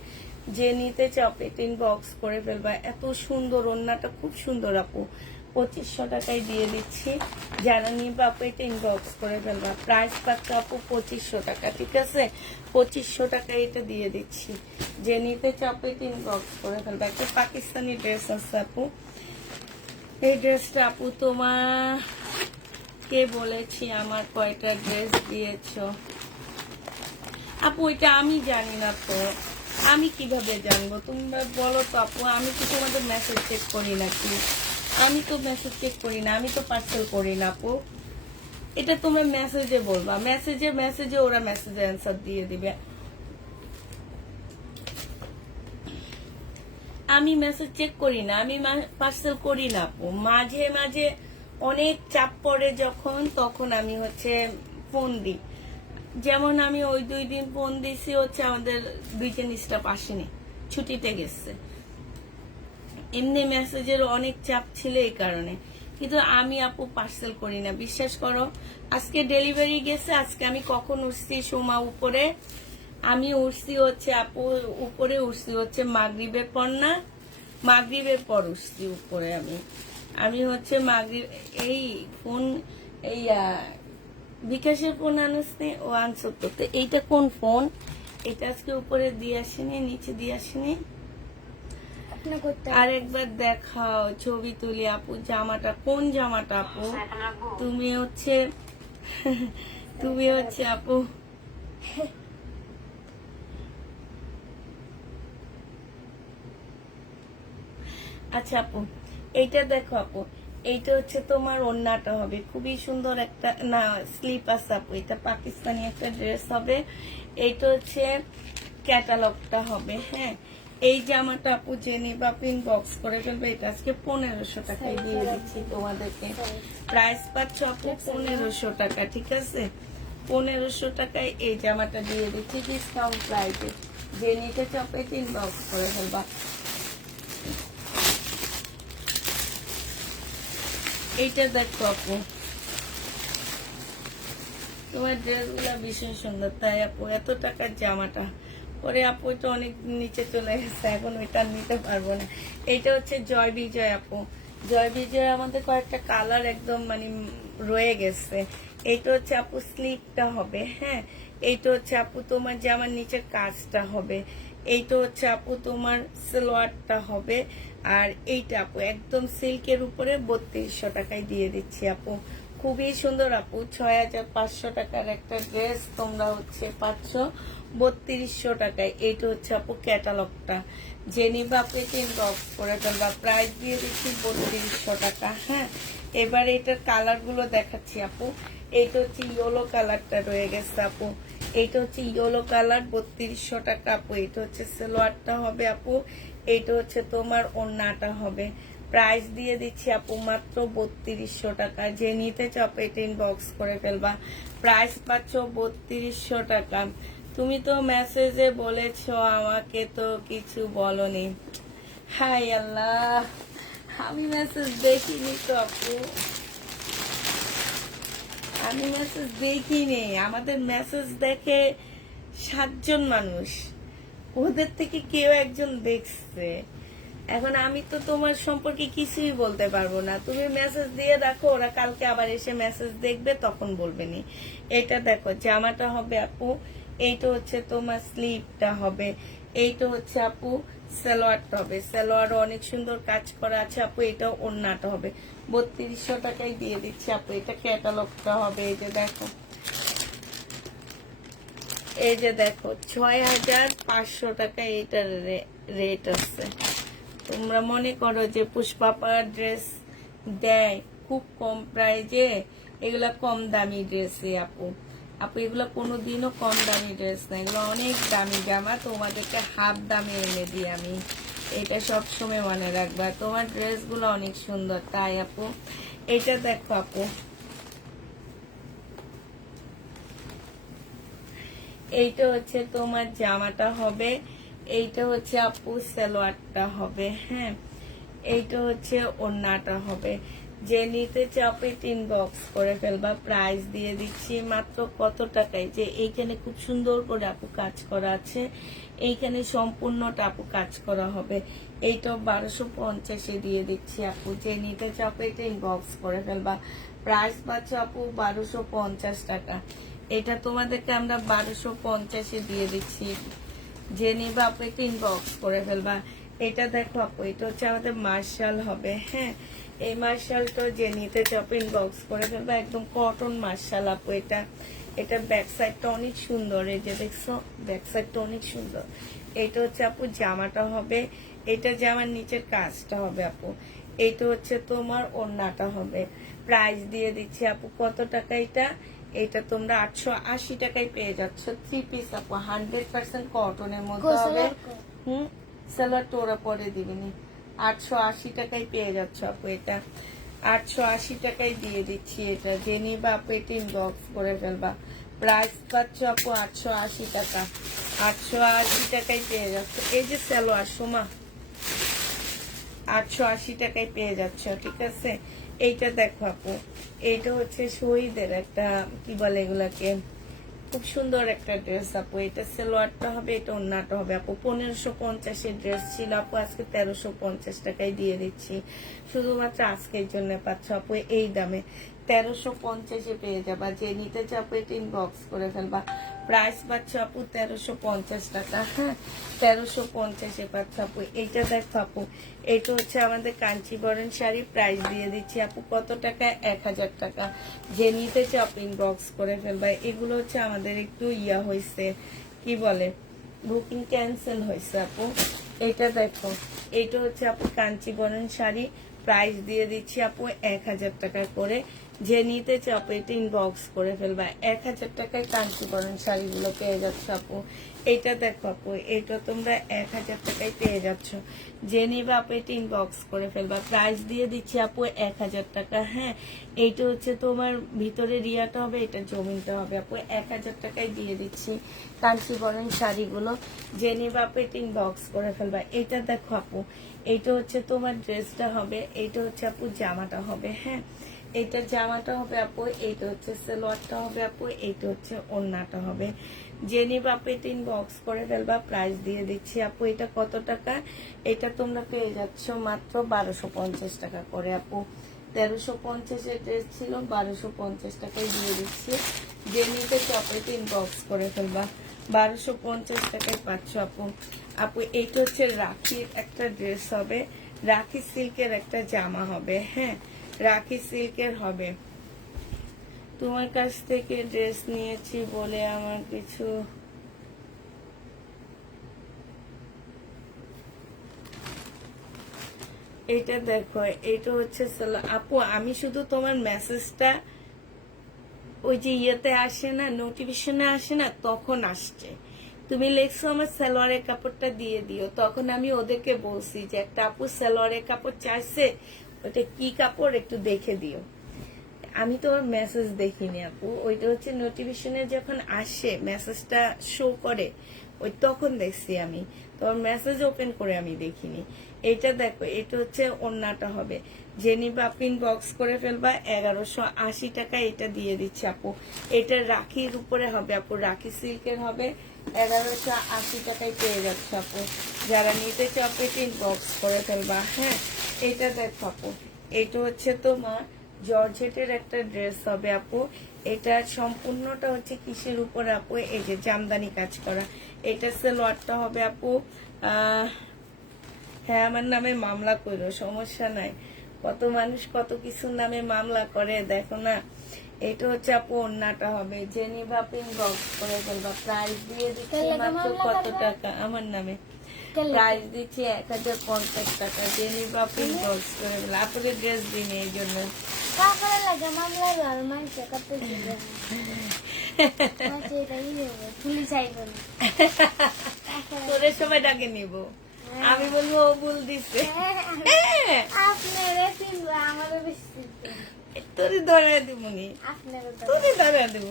যে নিতে চাও পেটিং বক্স করে ফেলবা। এত সুন্দর ওড়নাটা, খুব সুন্দর আপু, 2500 টাকায় দিয়ে দিচ্ছি। যারা নিবা পেটিং বক্স করে ফেলবা, প্রাইস পাচ্ছ আপু 2500 টাকা, ঠিক আছে। 2500 টাকায় এটা দিয়ে দিচ্ছি। যে নিতে চাও পেটিং বক্স করে ফেলবা। একটা পাকিস্তানি ড্রেস আছে আপু, এই ড্রেসটা আপু তোমার কে বলেছি আমার কয়টা ড্রেস দিয়েছো? আপু এটা আমি জানি না তো, আমি কিভাবে জানবো? তোমরা বলো তো আপু, আমি কি তোমাদের মেসেজ চেক করি নাকি? আমি তো মেসেজ চেক করি না, আমি তো পার্সেল করি না আপু। এটা তোমরা মেসেজে বলবা, মেসেজে ওরা মেসেজে অ্যান্সার দিয়ে দিবে। আমি মেসেজ চেক করি না, আমি পার্সেল করি না আপু। মাঝে মাঝে অনেক চাপ পড়ে যখন, তখন আমি হচ্ছে ফোন দিই। যেমন আমি ওই 2 দিন ফোন দিছি হচ্ছে আমাদের 2 জন স্টাফ আসেনি, ছুটিতে গেছে। এমনি মেসেজের অনেক চাপ ছিল এই কারণে। কিন্তু আমি আপু পার্সেল করি না, বিশ্বাস করো। আজকে ডেলিভারি গেছে, আজকে আমি কখন উঠছি সোমা উপরে, আমি উঠছি হচ্ছে আপু উপরে উঠছি হচ্ছে মাগরিবের পর, না মাগরিবের পর উঠছি উপরে। আমি হচ্ছে মাগরিব এই ফোন এই বিকাশের ফোন আনসনি ও আনসত্তর। তো এইটা কোন ফোন? এটা আজকে উপরে দিয়ে আসেনি, নিচে দিয়ে আসেনি। আরেকবার দেখাও, ছবি তুলি আপু। জামাটা কোন জামাটা আপু? তুমি হচ্ছে আপু আচ্ছা আপু, এইটা দেখো আপু, এইটা হচ্ছে তোমার ওড়নাটা হবে খুবই সুন্দর একটা, না স্লিপ আছে আপু, এটা পাকিস্তানি একটা ড্রেস হবে। এইটা হচ্ছে ক্যাটালগটা হবে। হ্যাঁ, এই জামাটা আপু যে নিবা বক্স করে ফেলবে। এটা আজকে 1500 টাকায় দিয়ে দিচ্ছি তোমাদেরকে। প্রাইস পাচ্ছ আপু 1500 টাকা, ঠিক আছে? 1500 টাকায় এই জামাটা দিয়ে দিচ্ছি ডিসকাউন্ট প্রাইসে। যে নিতে চাপে বক্স করে ফেলবা। এইটা দেখো আপু, তোমার ড্রেসগুলো ভীষণ সুন্দর, তাই আপু এত টাকার জামাটা পরে আপু এটা অনেক নিচে চলে গেছে, এখন ওইটা নিতে পারবো না। এইটা হচ্ছে জয় বিজয় আপু, জয় বিজয় আমাদের কয়েকটা কালার একদম মানে রয়ে গেছে। এইটা হচ্ছে আপু স্লিপটা হবে। হ্যাঁ, এইটা হচ্ছে আপু তোমার জামার নিচের কাজটা হবে। এইটা হচ্ছে আপু তোমার সালোয়ারটা হবে। আর এইটা আপু একদম সিল্কের উপরে 3200 টাকায় দিয়ে দিচ্ছি আপু। খুবই সুন্দর আপু, 6500 টাকার একটা ড্রেস তোমরা হচ্ছে পাচ্ছ 3200 টাকায়। এইটা হচ্ছে আপু ক্যাটালগটা, যে নিবা আপনি ইনবক্স করে ফেলবা। প্রাইস দিয়ে দিচ্ছি 3200 টাকা। হ্যাঁ, এবার এটার কালার গুলো দেখাচ্ছি আপু। এইটা হচ্ছে ইয়েলো কালারটা রয়ে গেছে আপু, এইটা হচ্ছে ইয়েলো কালার 3200 টাকা আপু। এইটা হচ্ছে সালোয়ারটা হবে আপু, এইটা হচ্ছে তোমার ওড়নাটা হবে। প্রাইস দিয়ে দিচ্ছি আপু মাত্র 3200 টাকা। যে নিতে চাও এটা ইনবক্স করে ফেলবা। প্রাইস পাচ্ছ 3200 টাকা। তুমি তো মেসেজে বলেছো, আমাকে তো কিছু বলনি। হাই আল্লাহ, আমি মেসেজ দেখিনি তো আপু, আমি মেসেজ দেখিনি। আমাদের মেসেজ দেখে 7 জন মানুষ, ওদের থেকে কেউ একজন দেখছে। এখন আমি তো তোমার সম্পর্কে কিছুই বলতে পারবো না। তুমি মেসেজ দিয়ে রাখো, ওরা কালকে আবার এসে মেসেজ দেখবে, তখন বলবে নি। এটা দেখো জামাটা হবে আপু, এইটা হচ্ছে তোমার স্লিভটা হবে, এইটা হচ্ছে আপু সালোয়ারটা হবে। সালোয়ারও অনেক সুন্দর কাজ করা আছে আপু। এটাও ওড়নাটা হবে। 3200 টাকায় দিয়ে দিচ্ছি আপু। এটা ক্যাটালগটা হবে, এই যে দেখো, এই যে দেখো 6500 টাকা এইটার রেট আছে। তোমরা মনে করো যে পুষ্পাপার ড্রেস দেয় খুব কম প্রাইজে, এগুলা কম দামি ড্রেসই আপু। আপু এগুলো কোনোদিনও কম দামি ড্রেস না, এগুলো অনেক দামি জামা। তোমাদেরকে হাফ দামে এনে দিই আমি, এটা সব সময় মনে রাখবা। তোমার ড্রেসগুলো অনেক সুন্দর, তাই আপু। এটা দেখো আপু, এইটা হচ্ছে তোমার জামাটা হবে, এইটা হচ্ছে আপু সালোয়ারটা হবে। হ্যাঁ, এইটা হচ্ছে ওড়নাটা হবে। যে নিতে চাপে ইনবক্স করে ফেলবা। প্রাইস দিয়ে দিচ্ছি মাত্র কত টাকায়, যে এইখানে খুব সুন্দর করে আপু কাজ করা আছে, এইখানে সম্পূর্ণটা আপু কাজ করা হবে। এইটা 1250 দিয়ে দিচ্ছি আপু। যে নিতে চাপে ইনবক্স করে ফেলবা। প্রাইস পাচ্ছ আপু 1250 টাকা। এটা তোমাদেরকে আমরা 1250 দিয়ে দিচ্ছি। যে নিবা আপনি ইনবক্স করে ফেলবা। এটা দেখো আপু, এটা হচ্ছে আমাদের মার্শাল হবে। হ্যাঁ, এই মার্শালটা যে নিতে চাপো ইনবক্স করে ফেলবা, একদম কটন মার্শাল আপু। এটা এটা ব্যাক সাইডটা অনেক সুন্দর, এই যে দেখছো ব্যাক সাইডটা অনেক সুন্দর। এটা হচ্ছে আপু জামাটা হবে, এটা জামার নিচের কাজটা হবে আপু। এইটা হচ্ছে তোমার ওড়নাটা হবে। প্রাইস দিয়ে দিচ্ছি আপু কত টাকা এটা? এটা তোমরা 880 টাকায় পেয়ে যাচ্ছ। 3 পিস আপু, 100% কটনের মধ্যে হবে। সালোয়ার তো ওরা পরে দিবেনি। 880 টাকায় পেয়ে যাচ্ছ আপু এটা। 880 টাকায় দিয়ে দিচ্ছি এটা। যে নিবা আপু এটা ইনবক্স করে ফেলবা। প্রাইস পাচ্ছ আপু 880 টাকা। 880 টাকায় পেয়ে যাচ্ছ। এই যে সালোয়ার সোমা, 880 টাকায় পেয়ে যাচ্ছ, ঠিক আছে। এইটা দেখো আপু, এইটা হচ্ছে শহীদের একটা, কি বলে এগুলাকে, খুব সুন্দর একটা ড্রেস আপু। এটা সালোয়ারটা হবে, এটা ওড়নাটা হবে আপু। 1550 ড্রেস ছিল আপু, আজকে 1350 টাকায় দিয়ে দিচ্ছি। শুধুমাত্র আজকের জন্য পাচ্ছ আপু এই দামে। 1350 পেয়ে যাবা। যে নিতে চাপো এটা ইনবক্স করে ফেলবা। প্রাইস পাচ্ছ আপু 1350 টাকা। হ্যাঁ, 1350 পাচ্ছ আপু। এইটা দেখো আপু, এটা হচ্ছে আমাদের কাঞ্চিবরণ শাড়ি। প্রাইস দিয়ে দিচ্ছি আপু কত টাকা? 1000 টাকা। যে নিতে চাপো ইনবক্স করে ফেলবা। এগুলো হচ্ছে আমাদের একটু হয়েছে, কি বলে, বুকিং ক্যান্সেল হয়েছে আপু। এটা দেখো, এটা হচ্ছে আপু কাঞ্চিবরণ শাড়ি। প্রাইস দিয়ে দিচ্ছি আপু 1000 টাকা করে। যে নিতে চাও এটা ইনবক্স করে ফেলবা। 1000 টাকায় কাঞ্চিবরণ শাড়িগুলো পেয়ে যাচ্ছ আপু। এটা দেখো আপু, এটা তোমরা 1000 টাকায় পেয়ে যাচ্ছ। যে নিবা আপু এটা ইনবক্স করে ফেলবা। প্রাইস দিয়ে দিচ্ছি আপু 1000 টাকা। হ্যাঁ, এইটা হচ্ছে তোমার ভিতরে রিয়াটা হবে, এটা জমিনটা হবে আপু। 1000 টাকায় দিয়ে দিচ্ছি কাঞ্চিবরণ শাড়িগুলো। যে নিবা আপু এটা ইনবক্স করে ফেলবা। এটা দেখো আপু, এইটা হচ্ছে তোমার ড্রেসটা হবে, এইটা হচ্ছে আপু জামাটা হবে। হ্যাঁ, এইটা জামাটা হবে আপু, এইটা হচ্ছে সালোয়ারটা হবে আপু, এইটা হচ্ছে ওড়নাটা হবে। যে নিবা আপু এটা ইনবক্স করে ফেলবা। প্রাইস দিয়ে দিচ্ছি আপু এটা কত টাকা? এটা তোমরা পেয়ে যাচ্ছ মাত্র 1250 টাকা করে আপু। 1350 ড্রেস ছিল, 1250 টাকায় দিয়ে দিচ্ছি। যে নিতে চাও এটা ইনবক্স করে ফেলবা। 1250 টাকায় পাচ্ছ আপু। আপু এইটা হচ্ছে রাখির একটা ড্রেস হবে, রাখি সিল্কের একটা জামা হবে। হ্যাঁ, রাখি সিল্কের হবে। তোমার কাছ থেকে ড্রেস নিয়েছি বলে আমার কিছু, এটা দেখো, এটা হচ্ছে আপু আমি শুধু তোমার মেসেজটা ওই যে ইয়েতে আসে না, নোটিফিকেশনে আসে না, তখন আসছে। তুমি লেখছো আমার সালোয়ারের কাপড়টা দিয়ে দিও, তখন আমি ওদেরকে বলছি যে একটা আপু সালোয়ারের কাপড় চাইছে, ওটা কি কাপড় একটু দেখে দিও। আমি তো ওর মেসেজ দেখিনি আপু, ওইটা হচ্ছে নোটিফিকেশনে যখন আসে মেসেজটা শো করে, ওই তখন দেখছি আমি। তোর মেসেজ ওপেন করে আমি দেখিনি। এটা দেখো, এটা হচ্ছে ওড়নাটা হবে। যে নিবা পিন বক্স করে ফেলবা। 1180 টাকা এটা দিয়ে দিচ্ছে আপু। এটা রাখির উপরে হবে আপু, রাখি সিল্কের হবে। 1180 টাকায় পেয়ে যাচ্ছে আপু। যারা নিতে চাও পিন বক্স করে ফেলবা। হ্যাঁ, এটা দেখো আপু, এটা হচ্ছে তোমার জর্জেটের একটা ড্রেস হবে আপু। এটা সম্পূর্ণটা হচ্ছে কিসের উপর আপু? এই যে জামদানি কাজ করা। এটা সালোয়ারটা হবে আপু। হ্যাঁ, আমার নামে মামলা করো, সমস্যা নাই। কত মানুষ কত কিছুর নামে মামলা করে, দেখো না। এটা হচ্ছে আপু ওড়নাটা হবে। যে নিবা পিন বক্স করে ফেলবা। প্রাইস দিয়ে দিচ্ছি মাত্র কত টাকা? আমার নামে প্রাইস দিচ্ছি 1050 টাকা। যে নিবা পিন বক্স করে ফেলবা। আপনাকে ড্রেস দিনে এই জন্য তোরে সবাই ডাকে নিব, আমি বলবো ও ভুল দিচ্ছে। তোরে ধরে দিবনি, তোরে ধরে দিব।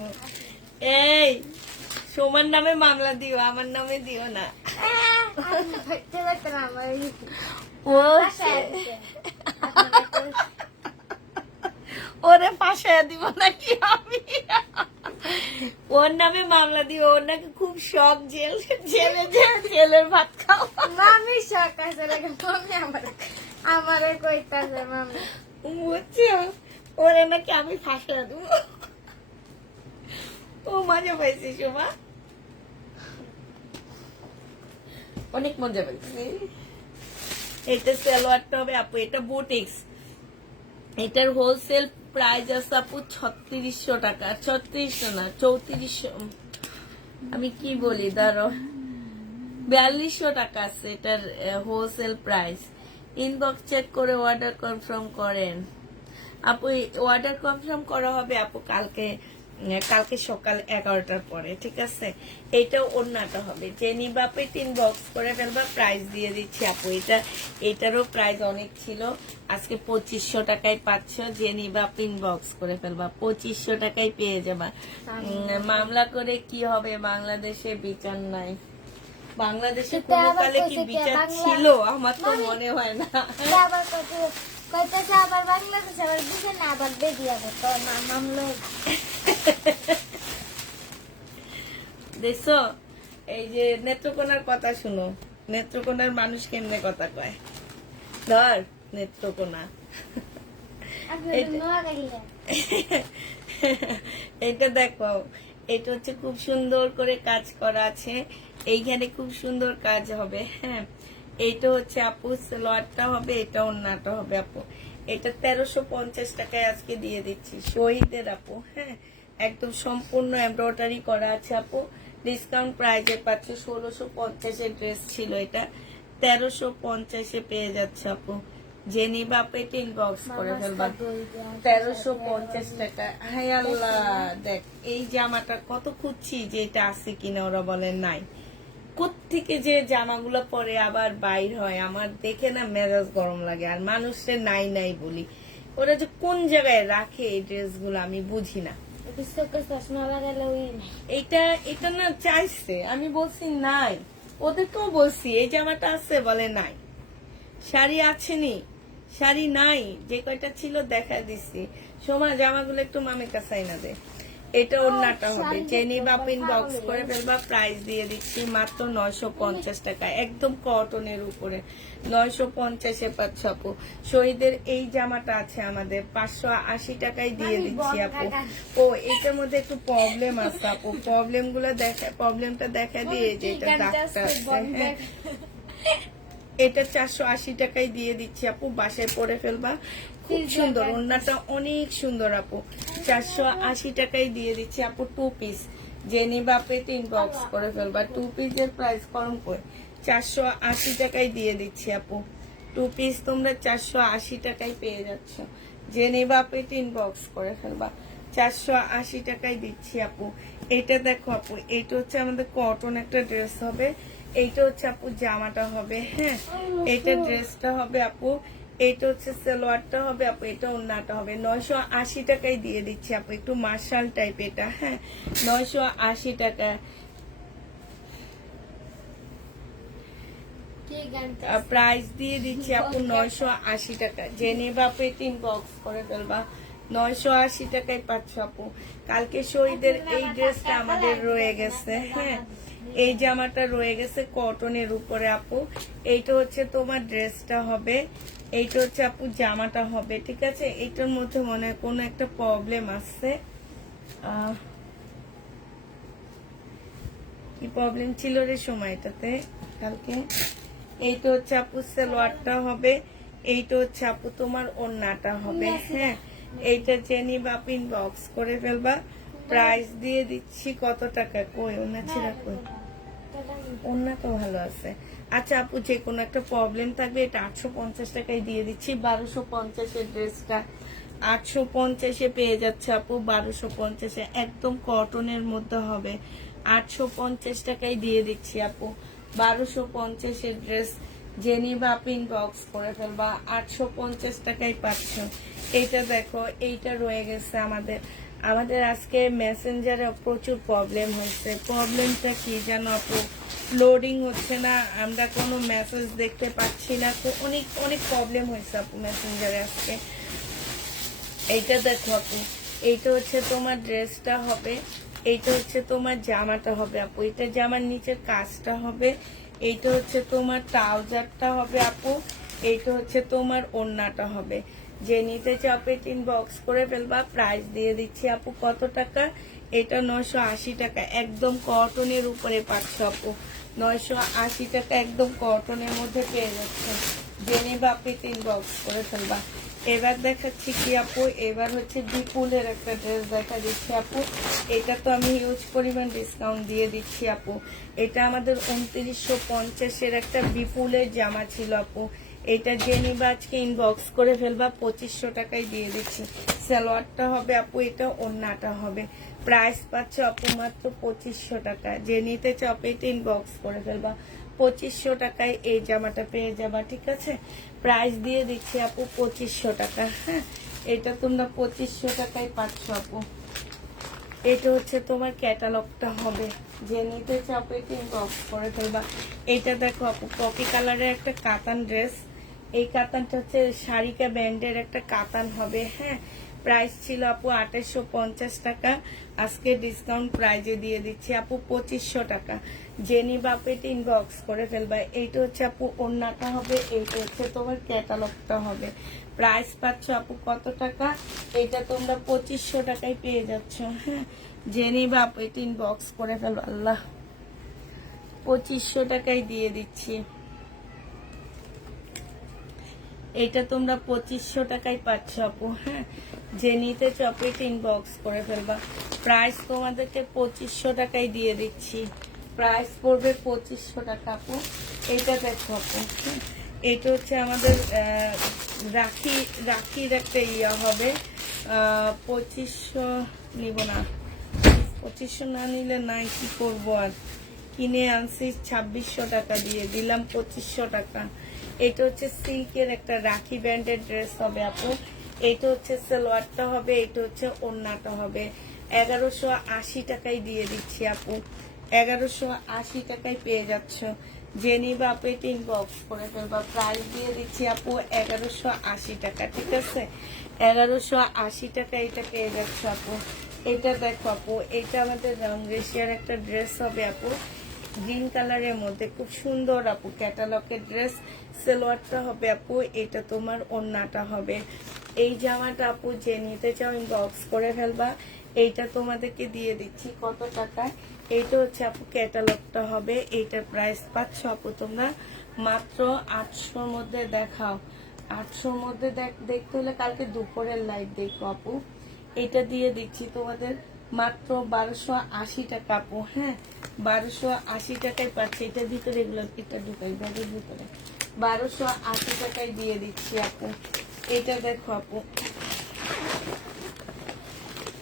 এই সোমার নামে মামলা দিও, আমার নামে দিও না। ওরে পাশায় দিব নাকি আমি? ওর নামে মামলা দিও, ওর নাকি খুব শখ জেলের ভাত খাও। মামি শখ আছে, মামি আমারে কইতাছে মামি, বুঝছো? ওরে নাকি আমি ফাঁসা দেবো। ও মজা পাইছি শোভা, অনেক মজা পাইছি। এটা সালোয়ারটা হবে আপু, এটা বুটিক্স, এটার হোলসেল প্রাইস আছে আপু 3600 টাকা, 3600 না 3400, আমি কি বলি দাঁড়ো, 4200 টাকা আছে এটার হোলসেল প্রাইস। ইনবক্স চেক করে অর্ডার কনফার্ম করেন আপু। অর্ডার কনফার্ম করা হবে আপু কালকে সকাল 11টার পরে, ঠিক আছে। এইটাও ওড়নাটা হবে, যে নিবা আপু ইনবক্স করে ফেলবা, প্রাইস দিয়ে দিচ্ছি আপু। এটারও প্রাইস অনেক ছিল, আজকে 2500 টাকায় পাচ্ছ, যে নিবা আপু ইনবক্স করে ফেলবা, 2500 টাকায় পেয়ে যাবা। মামলা করে কি হবে, বাংলাদেশে বিচার নাই। বাংলাদেশে কোনো কালে কি বিচার ছিল, আমার তো মনে হয় না। কইতাছে আবার বাংলাদেশ আবার দিছে না, আবার বেদি আবার তো মামলা দেখছো, এই যে নেত্রকোনার কথা শুনো, নেত্রকোনার মানুষ কেমনে কথা কয়, ধর নেত্রকোনা। এটা দেখো, এটা হচ্ছে খুব সুন্দর করে কাজ করা আছে, এইখানে খুব সুন্দর কাজ হবে। হ্যাঁ, এইটা হচ্ছে আপু সালোয়ারটা হবে, এটা ওড়নাটা হবে আপু। এটা 1350 টাকায় আজকে দিয়ে দিচ্ছি, শহীদের আপু। হ্যাঁ, একদম সম্পূর্ণ এমব্রয়ডারি করা আছে আপু। ডিসকাউন্ট প্রাইজে পাচ্ছে 1650 ড্রেস ছিল, এটা 1350 পেয়ে যাচ্ছে আপু। যে নিবা আপু এটা ইনবক্স করে ফেলবা, 1350 টাকা। হায় আল্লাহ, দেখ এই জামাটা কত খুঁজছি যে এটা আছে কিনা, ওরা বলে নাই। কোত্থেকে যে জামাগুলো পরে আবার বাইর হয়, আমার দেখে না মেজাজ গরম লাগে। আর মানুষের নাই নাই বলি, ওরা যে কোন জায়গায় রাখে এই ড্রেসগুলো আমি বুঝি না। এটা না চাইছে, আমি বলছি নাই, ওদেরকেও বলছি এই জামাটা আছে, বলে নাই। শাড়ি আছে নি, শাড়ি নাই, যে কয়টা ছিল দেখা দিচ্ছি। সোমা জামাগুলো একটু মামির কাছে না দে। এটা ওড়নাটা হবে, চেনি বা ইনবক্স করে ফেলবা, প্রাইস দিয়ে দিচ্ছি মাত্র 950 টাকা, একদম কটনের উপরে 950 পাচ্ছ আপু। শহীদের এই জামাটা আছে আমাদের 580 টাকায় দিয়ে দিচ্ছি আপু। ও এটার মধ্যে একটু প্রবলেম আছে আপু, প্রবলেমটা দেখা দিয়ে যে এটা দাগটা আছে। হ্যাঁ, এটা 480 টাকায় দিয়ে দিচ্ছি আপু, বাসায় পরে ফেলবা, খুব সুন্দর, ওড়নাটা অনেক সুন্দর আপু। 480 টাকায় দিয়ে দিচ্ছি আপু, 2 পিস। যে নিবা আপু এটা ইনবক্স করে ফেলবা, 2 পিসের প্রাইস কম করে 480 টাকায় দিয়ে দিচ্ছি আপু। 2 পিস তোমরা 480 টাকায় পেয়ে যাচ্ছ, যে নিবা আপু এটা ইনবক্স করে ফেলবা, 480 টাকায় দিচ্ছি আপু। এটা দেখো আপু, এটা হচ্ছে আমাদের কটন একটা ড্রেস হবে, এইটা হচ্ছে আপু জামাটা হবে। হ্যাঁ, এইটা ড্রেসটা হবে আপু, এইটা হচ্ছে সালোয়ারটা হবে আপু, এটা ওড়নাটা হবে। 980 টাকায় দিয়ে দিচ্ছি আপু, একটু মার্শাল টাইপ এটা। হ্যাঁ, 980 টাকা প্রাইস দিয়ে দিচ্ছি আপু, 980 টাকা। যে নেবা আপু এটা ইনবক্স করে ফেলবা, 980 টাকায় পাচ্ছ আপু। কালকে শহীদের এই ড্রেসটা আমাদের রয়ে গেছে। হ্যাঁ, এই জামাটা রয়ে গেছে কটনের উপরে আপু। এইটা হচ্ছে তোমার ড্রেসটা হবে, এইটা হচ্ছে আপু জামাটা হবে, ঠিক আছে। এইটার মধ্যে মনে হয় কোনো একটা প্রবলেম আসছে, কি প্রবলেম ছিল রে সময়টাতে কালকে। এইটা হচ্ছে আপু সালোয়ারটা হবে, এইটা হচ্ছে আপু তোমার ওড়নাটা হবে। হ্যাঁ, এইটা জেনি বাপ ইনবক্স করে ফেলবা, প্রাইস দিয়ে দিচ্ছি কত টাকা, কই ওড়না ছিড়া, কই ওড়না তো ভালো আছে। আচ্ছা আপু, যে কোনো একটা প্রবলেম থাকবে, এটা 850 টাকায় দিয়ে দিচ্ছি। 1250 ড্রেসটা 850 পেয়ে যাচ্ছে আপু, 1250 একদম কটনের মধ্যে হবে, 850 টাকায় দিয়ে দিচ্ছি আপু। 1250 ড্রেস জেনি বা ইনবক্স করে ফেলবা, 850 টাকায় পাচ্ছ। এইটা দেখো, এইটা রয়ে গেছে আমাদের আজকে মেসেঞ্জারে প্রচুর প্রবলেম হয়েছে। প্রবলেমটা কি জানো আপু, লোডিং হচ্ছে না, আমরা কোনো মেসেজ দেখতে পাচ্ছি না, তো অনেক অনেক প্রবলেম হয়েছে আপু মেসেঞ্জারে আজকে। এইটা দেখো আপু, এইটা হচ্ছে তোমার ড্রেসটা হবে, এইটা হচ্ছে তোমার জামাটা হবে আপু, এটা জামার নিচের কাজটা হবে, এইটা হচ্ছে তোমার ট্রাউজারটা হবে আপু, এইটা হচ্ছে তোমার ওড়নাটা হবে। যে নিতে চাপে ইনবক্স করে ফেলবা, প্রাইস দিয়ে দিচ্ছি আপু কত টাকা, এটা 980 টাকা, একদম কটনের উপরে পাচ্ছ আপু, 980 টাকা একদম কটনের মধ্যে পেয়ে যাচ্ছে। জেনে বাপিতে ইনবক্স করে ফেলবা। এবার দেখাচ্ছি কি আপু, এবার হচ্ছে বিপুলের একটা ড্রেস দেখা দিচ্ছি আপু। এটা তো আমি হিউজ পরিমাণ ডিসকাউন্ট দিয়ে দিচ্ছি আপু। এটা আমাদের 2950-এর একটা বিপুলের জামা ছিল আপু। এটা জেনিবা আজকে ইনবক্স করে ফেলবা, 2500 টাকায় দিয়ে দিচ্ছি। সালোয়ারটা হবে আপু এটা, ওড়নাটা হবে। প্রাইস পাচ্ছ আপু মাত্র 2500 টাকা। যে নিতে চাও এটা ইনবক্স করে ফেলবা, 2500 টাকায় এই জামাটা পেয়ে যাবা, ঠিক আছে। প্রাইস দিয়ে দিচ্ছি আপু 2500 টাকা। হ্যাঁ, এটা তোমরা 2500 টাকায় পাচ্ছ আপু। এটা হচ্ছে তোমার ক্যাটালগটা হবে। যে নিতে চাও এটা ইনবক্স করে ফেলবা। এটা দেখো আপু, কপি কালারের একটা কাতান ড্রেস। এই কাতানটা হচ্ছে শারিকা ব্র্যান্ডের একটা কাতান হবে। হ্যাঁ, প্রাইস ছিল আপু 2850 টাকা, আজকে ডিসকাউন্ট প্রাইজে দিয়ে দিচ্ছি আপু 2500 টাকা। জেনি বাপেট ইনবক্স করে ফেলবা। এইটা হচ্ছে আপু ওড়নাটা হবে, এইটা হচ্ছে তোমার ক্যাটালগটা হবে। প্রাইস পাচ্ছ আপু কত টাকা? এটা তোমরা 2500 টাকায় পেয়ে যাচ্ছ। হ্যাঁ, জেনি বাপেট ইনবক্স করে ফেলবা। আল্লাহ, 2500 টাকায় দিয়ে দিচ্ছি। এটা তোমরা 2500 টাকায় পাচ্ছ আপু। হ্যাঁ, যে নিতে চপেট ইনবক্স করে ফেলবা। প্রাইস তোমাদেরকে 2500 টাকায় দিয়ে দিচ্ছি। প্রাইস পড়বে 2500 টাকা আপু। এটা দেখো আপু, এটা হচ্ছে আমাদের রাখির একটা ইয়া হবে। 2500 নিব না, 2500 না নিলে নাই, কি করবো আর। কিনে আনছি 2600 টাকা দিয়ে দিলাম 2500 টাকা। এটা হচ্ছে সিল্কের একটা রাখি ব্র্যান্ডের ড্রেস হবে আপু। এটা হচ্ছে সালোয়ারটা হবে, এটা হচ্ছে ওড়নাটা হবে। 1180 টাকায় দিয়ে দিচ্ছি আপু। 1180 টাকায় পেয়ে যাচ্ছ। জেনিবা আপু এটা ইনবক্স করে ফেলবা। প্রাইস দিয়ে দিচ্ছি আপু 1180 টাকা, ঠিক আছে। 1180 টাকা এটা পেয়ে যাচ্ছ আপু। এটা দেখো আপু, এটা আমাদের রংরেশিয়ার একটা ড্রেস হবে আপু, গ্রিন কালারের মধ্যে, খুব সুন্দর আপু ক্যাটালগের ড্রেস। সালোয়ারটা হবে আপু, এটা তোমার ওড়নাটা হবে। এই জামাটা আপু যে নিতে চাও ইনবক্স করে ফেলবা। এইটা তোমাদেরকে দিয়ে দিচ্ছি কত টাকায়? এইটা হচ্ছে আপু ক্যাটালগটা হবে। এইটার প্রাইস পাচ্ছ আপু তোমরা মাত্র 800-র মধ্যে। দেখাও, 800-র মধ্যে দেখতে হলে কালকে দুপুরের লাইভ দেখো আপু। এটা দিয়ে দিচ্ছি তোমাদের মাত্র 1280 টাকা আপু। হ্যাঁ, 1280 টাকায় পাচ্ছি। এটার ভিতরে এগুলো একটা ঢুকাই ব্যাগের ভিতরে। 1280 টাকায় দিয়ে দিচ্ছি আপু। এটা দেখো আপু,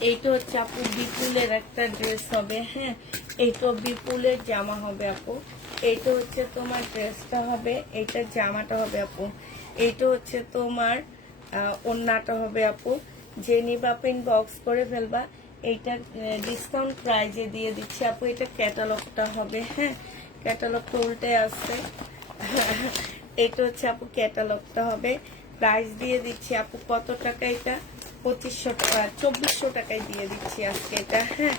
এইটা হচ্ছে আপু বিপুলের একটা ড্রেস হবে। হ্যাঁ, এইটা বিপুলের জামা হবে আপু। এইটা হচ্ছে তোমার ড্রেসটা হবে, এইটা জামাটা হবে আপু। এইটা হচ্ছে তোমার ওড়নাটা হবে আপু। যে নিবা ইনবক্স করে ফেলবা। এইটা ডিসকাউন্ট প্রাইজে দিয়ে দিচ্ছি আপু। এটা ক্যাটালগটা হবে। হ্যাঁ, ক্যাটালগটা উল্টে আসছে। এটা হচ্ছে আপু ক্যাটালগটা হবে। প্রাইস দিয়ে দিচ্ছি আপু কত টাকা? এটা 2500 টাকা, 2400 টাকায় দিয়ে দিচ্ছি আজকে এটা। হ্যাঁ,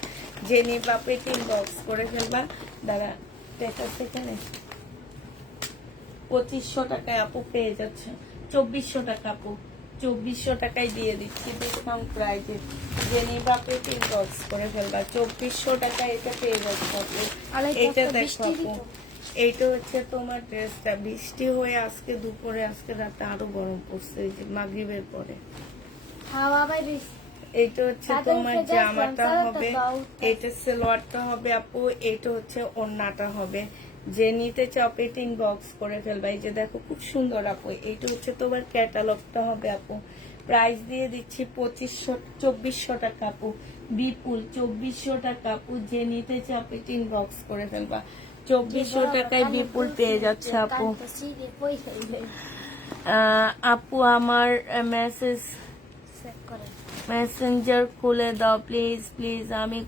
যে নিবা আপু এটা ইনবক্স করে ফেলবা। দাঁড়া, দেখা সেখানে 2500 টাকায় আপু পেয়ে যাচ্ছে। 2400 টাকা আপু, 2400 টাকায় দিয়ে দিচ্ছি ডিসকাউন্ট প্রাইজে। যে নিবা আপু এটা ইনবক্স করে ফেলবা। 2400 টাকায় এটা পেয়ে যাচ্ছে আপু। এটা দেখো আপু, এইটা হচ্ছে তোমার ড্রেসটা। বৃষ্টি হয়ে আজকে দুপুরে, আজকে রাতে আরো গরম পড়ছে, এই যে মাগরিবের পরে। এইটা হচ্ছে তোমার জামাটা হবে, এটা সালোয়ারটা হবে আপু, এইটা হচ্ছে ওড়নাটা হবে। যে নিতে চাও এটা ইনবক্স করে ফেলবা। এই যে দেখো খুব সুন্দর আপু। এইটা হচ্ছে তোমার ক্যাটালগটা হবে আপু। প্রাইস দিয়ে দিচ্ছি 2400 টাকা আপু। বিপুল 2400 টাকা আপু। যে নিতে চাও এটা ইনবক্স করে ফেলবা। 2400 টাকায় বিপুল পেয়ে যাচ্ছে আপু। আপু আমার মেসেঞ্জার খুলে দাও প্লিজ প্লিজ। আমি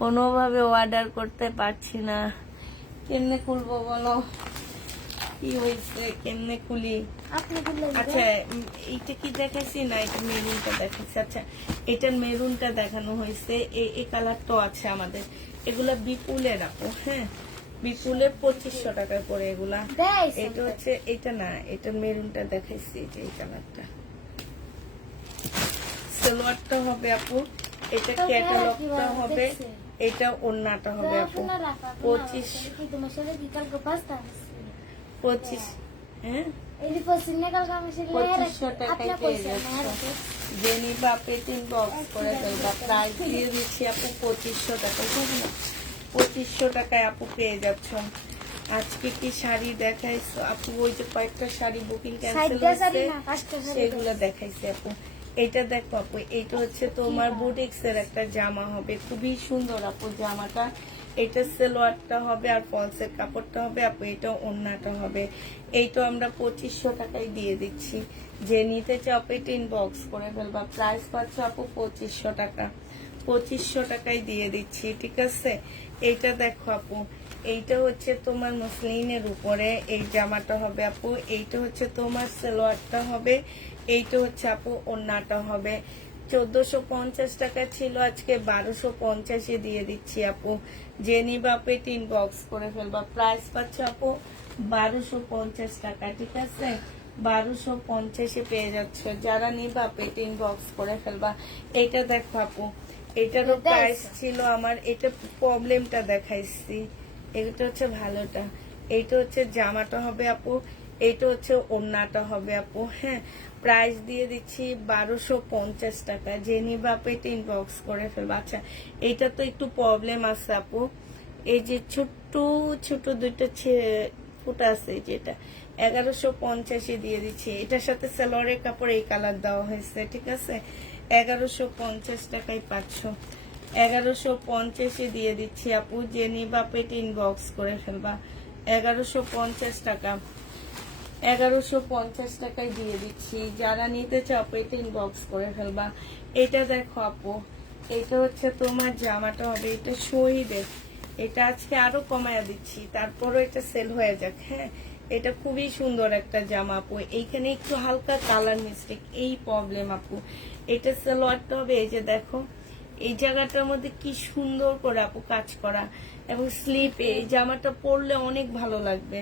কোনোভাবে অর্ডার করতে পারছি না। কেমনে খুলবো বলো? কি হয়েছে, কেমনে খুলি? আচ্ছা, এইটা কি দেখাচ্ছি না, এটা মেরুনটা দেখাচ্ছি। আচ্ছা, এটার মেরুনটা দেখানো হয়েছে। এই কালারটা আছে আমাদের। এগুলা বিপুলের আপু। হ্যাঁ, বিপুলের 2500 টাকা করে এগুলা। এটা হচ্ছে, এটা না, এটা মেরুনটা দেখাইছি, যে এই কালারটা। সালোয়ারটা হবে আপু, এটা ক্যাটালগটা হবে, এটা ওড়নাটা হবে আপু। 25 25, হ্যাঁ এই যে পশ্চিম নেকাল কামে ছিল 2500 টাকায় আপনি পেয়ে কইছেন যাচ্ছ। জেনি বা পেটিং বক্স করে ফেলবা, প্রাইস দিয়ে দিচ্ছি আপু 2500 টাকা, ঠিক না? 2500 টাকায় আপু পেয়ে যাচ্ছ। আজকে কি শাড়ি দেখাইছো আপু? ওই যে কয়েকটা শাড়ি বুকিং ক্যান্সেল সাইডটা শাড়ি হয়েছে না পাঁচটা শাড়ি সেগুলো দেখাইছে আপু। এটা দেখো আপু, এটা হচ্ছে তোমার বুটিক্স এর একটা জামা হবে, খুবই সুন্দর আপু জামাটা। এটা সেলোয়ারটা হবে আর ফলসের কাপড়টা হবে আপু, এটা ওড়নাটা হবে। এইটা আমরা 2500 টাকায় দিয়ে দিচ্ছি। যে নিতে চাও পেটি ইনবক্স করে ফেলবা, প্রাইস পাচ্ছ আপু 2500 টাকা। 2500 টাকায় দিয়ে দিচ্ছি, ঠিক আছে? এইটা দেখো আপু, এইটা হচ্ছে তোমার মসলিনের উপরে এই জামাটা হবে আপু। এইটা হচ্ছে তোমার সালোয়ারটা হবে, এইটা হচ্ছে আপু ওড়নাটা হবে। 1450 টাকা ছিল, আজকে 1250 দিয়ে দিচ্ছি আপু। যে নিবা পেটি ইনবক্স করে ফেলবা, প্রাইস পাচ্ছ আপু 1250 টাকা, ঠিক আছে? 1250 পেয়ে যাচ্ছ। যারা নিবা পেটি ইনবক্স করে ফেলবা। এইটা দেখো আপু, এটারও প্রাইস ছিল আমার, এটা প্রবলেমটা দেখাইছি, এটা হচ্ছে ভালোটা। এইটা হচ্ছে জামাটা হবে আপু, এইটা হচ্ছে ওড়নাটা হবে আপু। হ্যাঁ, প্রাইস দিয়ে দিচ্ছি 1250 টাকা। যে নিবা পেটি ইনবক্স করে ফেলবা। আচ্ছা, এইটা তো একটু প্রবলেম আছে আপু, এই যে ছোট্ট ছোট দুইটা ফুটা আছে, যেটা 1150 দিয়ে দিচ্ছি। এটার সাথে সালোয়ারের কাপড় এই কালার দেওয়া হয়েছে, ঠিক আছে? 1150 টাকায় পাচ্ছ। 1150 দিয়ে দিচ্ছি আপু। যে নিবা পেটি ইনবক্স করে ফেলবা। 1150 টাকা, 1150 টাকায় দিয়ে দিচ্ছি। যারা নিতে চাও পেটি ইনবক্স করে ফেলবা। এটা দেখো আপু, এটা হচ্ছে তোমার জামাটা হবে, এটা শহীদের। এটা আজকে আরো কমায়া দিচ্ছি, তারপরও এটা সেল হয়ে যাক। হ্যাঁ, এটা খুবই সুন্দর একটা জামা আপু। এইখানে একটু হালকা কালার মিস্টেক, এই প্রবলেম আপু। এটা সালোয়ারটা হবে, এই যে দেখো এই জায়গাটার মধ্যে কি সুন্দর করে আপু কাজ করা, এবং স্লিপে এই জামাটা পরলে অনেক ভালো লাগবে।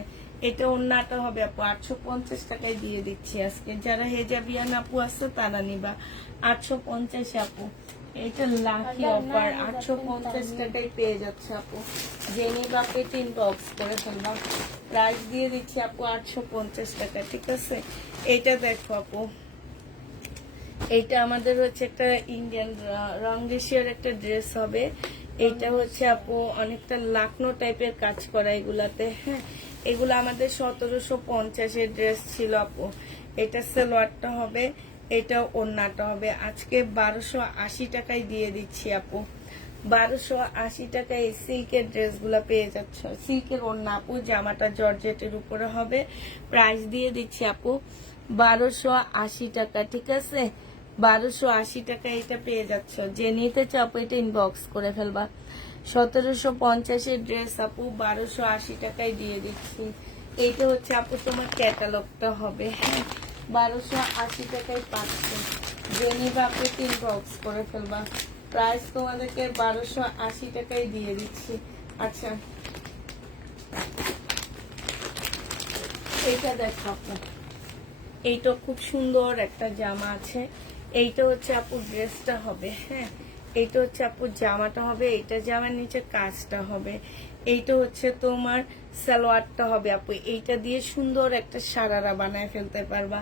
এটা ওড়নাটা হবে আপু, 850 টাকায় দিয়ে দিচ্ছি আজকে। যারা হেজাবিয়ান আপু আছে তারা নিবা, 850 আপু। এটা লাকি অফার, 850 টাকায় পেয়ে যাচ্ছে আপু। যে নিবা পেটি ইনবক্স করে ফেলবা, প্রাইস দিয়ে দিচ্ছি আপু 850 টাকা, ঠিক আছে? এটা দেখো আপু, এইটা আমাদের হচ্ছে একটা ইন্ডিয়ান রংদেশিয়ার একটা ড্রেস হবে। এটা হচ্ছে আপু অনেকটা লাকনো টাইপের কাজ করা এগুলাতে। হ্যাঁ, এগুলো আমাদের 1750 ড্রেস ছিল আপু। এটা সালোয়ারটা হবে, এটা ওড়নাটা হবে। আজকে 1280 টাকায় দিয়ে দিচ্ছি আপু। 1280 টাকায় এই সিল্কের ড্রেসগুলো পেয়ে যাচ্ছ। সিল্কের ওড়না আপু, জামাটা জর্জেটের উপরে হবে। প্রাইস দিয়ে দিচ্ছি আপু 1280 টাকা, ঠিক আছে? 1280 টাকা এটা পেয়ে যাচ্ছ। যে নিতে চাও এটা ইনবক্স করে ফেলবা। 1750 ড্রেস আপু 1280 টাকায় দিয়ে দিচ্ছি। এইটা হচ্ছে আপু তোমার ক্যাটালগটা হবে। হ্যাঁ, 1280 টাকায় পাচ্ছ। যে নিবা আপু ইনবক্স করে ফেলবা। প্রাইস তোমাদেরকে 1280 টাকায় দিয়ে দিচ্ছি। আচ্ছা, এইটা দেখো আপু, এইটা খুব সুন্দর একটা জামা আছে। এইটা হচ্ছে আপু ড্রেসটা হবে। হ্যাঁ, এইটা হচ্ছে আপু জামাটা হবে, এইটা জামার নিচে কাজটা হবে। এইটা হচ্ছে তোমার সালোয়ারটা হবে আপু, এইটা দিয়ে সুন্দর একটা সারারা বানায় ফেলতে পারবা।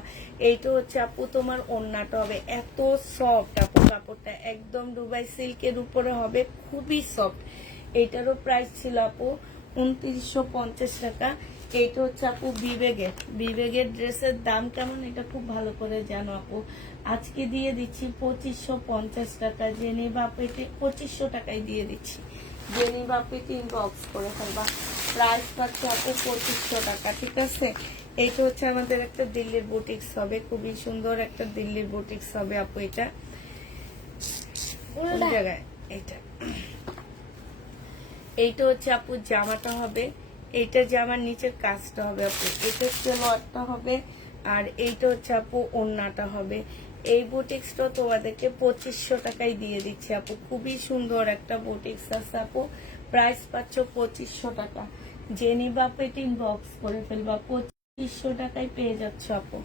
এইটা হচ্ছে আপু তোমার ওড়নাটা হবে। এত সফট আপু, কাপড়টা একদম দুবাই সিল্কের উপরে হবে, খুবই সফট। এইটারও প্রাইস ছিল আপু 2950 টাকা। এইটা হচ্ছে আপু বিবেগের ড্রেসের দাম কেমন এটা খুব ভালো করে জানো আপু। আজকে দিয়ে দিচ্ছি 2550 টাকা। জেনে বাপেতে 2500 টাকায় দিয়ে দিচ্ছি। জেনে বাপেতে ইনবক্স করে ফেলবা। প্রাইস পাচ্ছে আপু 2500 টাকা, ঠিক আছে? এইটা হচ্ছে আমাদের একটা দিল্লির বুটিক্স হবে, খুবই সুন্দর একটা দিল্লির বুটিক্স হবে আপু। এটা কোন জায়গায়, এইটা হচ্ছে আপু জামাটা হবে, এইটা জামার নিচের কাজটা হবে আপু। এটা সালোয়ারটা হবে, আর এইটা হচ্ছে আপু ওড়নাটা হবে। এই বুটিক্সটা তোমাদেরকে 2500 টাকায় দিয়ে দিচ্ছি আপু। খুবই সুন্দর একটা বুটিক্স আছে আপু। প্রাইস পাচ্ছ 2500 টাকা। জেনি বা পেটিং বক্স করে ফেলবা, 2500 টাকায় পেয়ে যাচ্ছ আপু।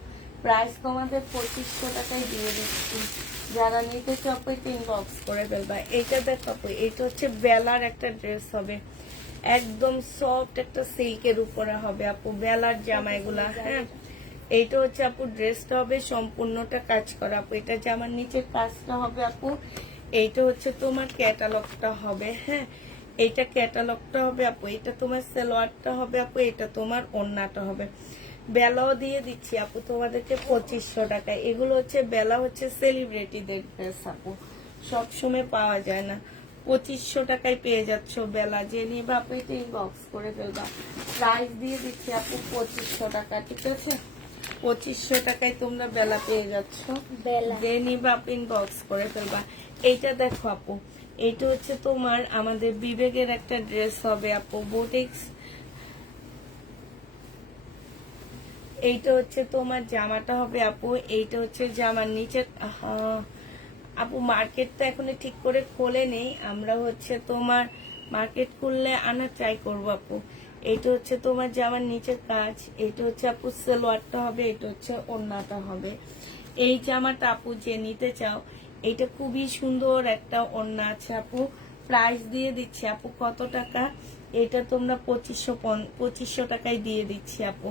প্রাইস তোমাদের 2500 টাকায় দিয়ে দিচ্ছি। যারা নিতে চাও পেটিং বক্স করে ফেলবা। এইটা দেখো আপু, এইটা হচ্ছে বেলার একটা ড্রেস হবে। একদম সফট একটা সিল্কের উপরে হবে আপু বেলার জামা এগুলা। হ্যাঁ, এইটা হচ্ছে আপু ড্রেসটা হবে সম্পূর্ণটা কাজ করা আপু। এটা জামার নিচের কাজটা হবে আপু। এইটা হচ্ছে তোমার ক্যাটালগটা হবে। হ্যাঁ, এইটা ক্যাটালগটা হবে আপু। এটা তোমার সালোয়ারটা হবে আপু। এটা তোমার ওড়নাটা হবে। বেলাও দিয়ে দিচ্ছি আপু তোমাদেরকে 2500 টাকায়। এগুলো হচ্ছে বেলা হচ্ছে সেলিব্রিটিদের ড্রেস আপু, সবসময় পাওয়া যায় না। 2500 টাকায় পেয়ে যাচ্ছ বেলা। যে নিবা আপু এটা ইনবক্স করে ফেলবা। প্রাইস দিয়ে দিচ্ছি আপু 2500 টাকা, ঠিক আছে? 2500 টাকায় তোমরা বেলা পেয়ে যাচ্ছ। বেলা। যে নিবা আপু ইনবক্স করে ফেলবা। এইটা দেখো আপু, এইটা হচ্ছে তোমার আমাদের বিবেকের একটা ড্রেস হবে আপু, বুটিক্স। এইটা হচ্ছে তোমার জামাটা হবে আপু। এইটা হচ্ছে জামার নিচে। আপু মার্কেটটা এখনো ঠিক করে খোলে নেই, আমরা হচ্ছে তোমার মার্কেট খুললে আনা ট্রাই করবো আপু। এইটা হচ্ছে তোমার জামার নিচের কাজ। এইটা হচ্ছে আপু সালোয়ারটা হবে। এটা হচ্ছে ওড়নাটা হবে। এই জামাটা আপু যে নিতে চাও, এটা খুবই সুন্দর একটা ওড়না আছে আপু। প্রাইস দিয়ে দিচ্ছি আপু কত টাকা? এটা তোমরা 2500 টাকায় দিয়ে দিচ্ছি আপু।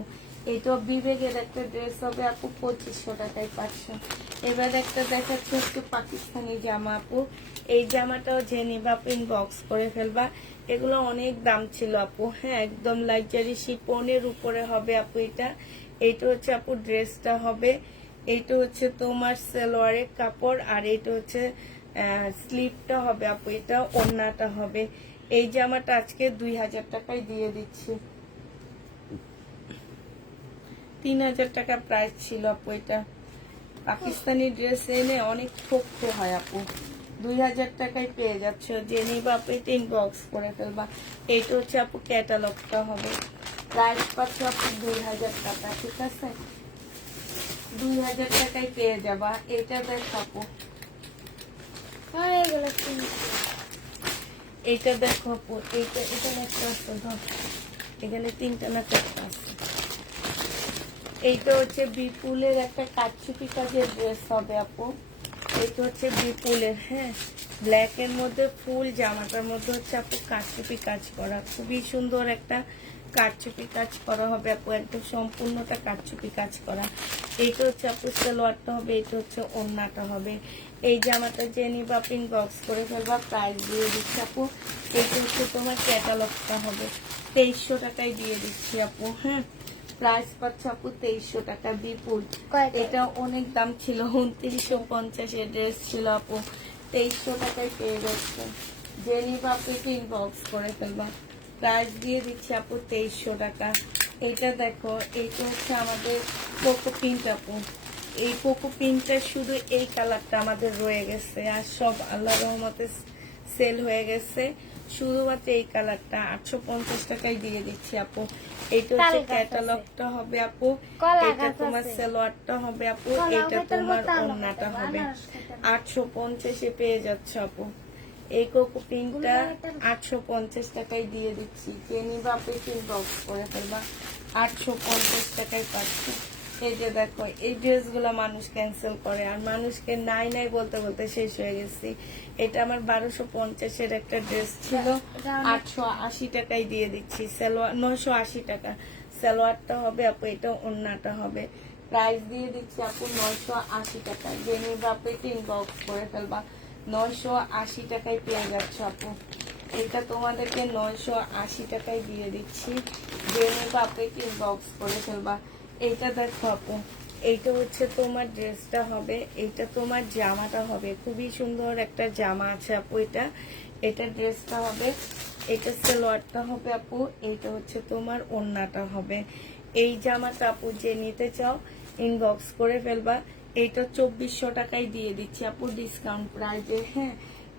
এটা বিবেকের একটা ড্রেস হবে আপু, 2500 টাকায় পাচ্ছ। এবার একটা দেখাচ্ছি হচ্ছে পাকিস্তানি জামা আপু। এই জামাটাও যে নিবা আপু ইনবক্স করে ফেলবা। এগুলো অনেক দাম ছিল আপু। হ্যাঁ, একদম লাক্সারি শিফনের উপরে হবে আপু এটা। এইটা হচ্ছে আপু ড্রেসটা হবে। এইটা হচ্ছে তোমার সালোয়ারের কাপড়, আর এইটা হচ্ছে স্লিপটা হবে আপু। এটা ওড়নাটা হবে। এই জামাটা আজকে 2000 টাকায় দিয়ে দিচ্ছি। 3000 টাকা প্রাইস ছিল আপু। এটা পাকিস্তানি ড্রেস এনে অনেক ঠোক হয় আপু। 2000 টাকায় পেয়ে যাচ্ছ। যে নিবা আপু এটা ইনবক্স করে ফেলবা। এইটা হচ্ছে আপু ক্যাটালগটা হবে। প্রাইস পাচ্ছ আপু 2000 টাকা, ঠিক আছে? 2000 টাকায় পেয়ে যাবা। এটা দেখ আপু, এগুলো এইটা দেখো আপু। এইটা এটা একটা আছে, ধর এখানে 3টা না 4টা আছে। এইটা হচ্ছে বিপুলের একটা কাটচুপি কাজের ড্রেস হবে আপু। এইটা হচ্ছে বিপুলের। হ্যাঁ, ব্ল্যাক এর মধ্যে ফুল, জামাটার মধ্যে হচ্ছে আপু কাটচুপি কাজ করা। খুবই সুন্দর একটা কাটচুপি কাজ করা হবে আপু, একদম সম্পূর্ণটা কাটচুপি কাজ করা। এইটা হচ্ছে আপু সালোয়ারটা হবে। এইটা হচ্ছে ওড়নাটা হবে। এই জামাটা যে নিবা আপনি বক্স করে ফেলবা। প্রাইস দিয়ে দিচ্ছি আপু। এইটা হচ্ছে তোমার ক্যাটালগটা হবে। 2300 টাকায় দিয়ে দিচ্ছি আপু। হ্যাঁ, প্রাইস পাচ্ছ আপু 2300 টাকা। বিপুল, এটা অনেক দাম ছিল, 2950 এর ড্রেস ছিল আপু। 2300 টাকায় পেয়ে যাচ্ছে। যে নিবা আপু এটা ইনবক্স করে ফেলবা। প্রাইস দিয়ে দিচ্ছি আপু 2300 টাকা। এটা দেখো, এইটা হচ্ছে আমাদের কোকো পিঙ্ক আপু। এই কোকো পিঙ্কটা শুধু এই কালারটা আমাদের রয়ে গেছে, আর সব আল্লাহ রহমতে সেল হয়ে গেছে। শুধুমাত্র এই কালারটা 850 টাকায় দিয়ে দিচ্ছি আপু। এইটা হচ্ছে ক্যাটালগটা হবে আপু। এটা তোমার সালোয়ারটা হবে আপু। এটা তোমার ওড়নাটা হবে। 850-এ পেয়ে যাচ্ছে আপু। এই কোকো পিঙ্কটা 850 টাকায় দিয়ে দিচ্ছি। যে নিবা আপু ইনবক্স করে ফেলবা। 850 টাকায় পাচ্ছি। এই যে দেখো, এই ড্রেসগুলো মানুষ ক্যান্সেল করে, আর মানুষকে নাই নাই বলতে বলতে শেষ হয়ে গেছি। এটা আমার 1250-এর একটা ড্রেস ছিল, 880 টাকায় দিয়ে দিচ্ছি। সালোয়ার 980 টাকা। সালোয়ারটা হবে আপু। এটা ওড়নাটা হবে। প্রাইস দিয়ে দিচ্ছি আপু 980 টাকা। যে নিবা আপু ইনবক্স করে ফেলবা। 980 টাকায় পেয়ে যাচ্ছ আপু। এটা তোমাদেরকে 980 টাকায় দিয়ে দিচ্ছি। যে নিবা আপু ইনবক্স করে ফেলবা। এইটা দেখো আপু, এইটা হচ্ছে তোমার ড্রেসটা হবে। এইটা তোমার জামাটা হবে। খুবই সুন্দর একটা জামা আছে আপু। এটা ড্রেসটা হবে। এটা সালোয়ারটা হবে আপু। এইটা হচ্ছে তোমার ওড়নাটা হবে। এই জামাটা আপু যে নিতে চাও ইনবক্স করে ফেলবা। এইটা 2400 টাকায় দিয়ে দিচ্ছি আপু, ডিসকাউন্ট প্রাইজে। হ্যাঁ,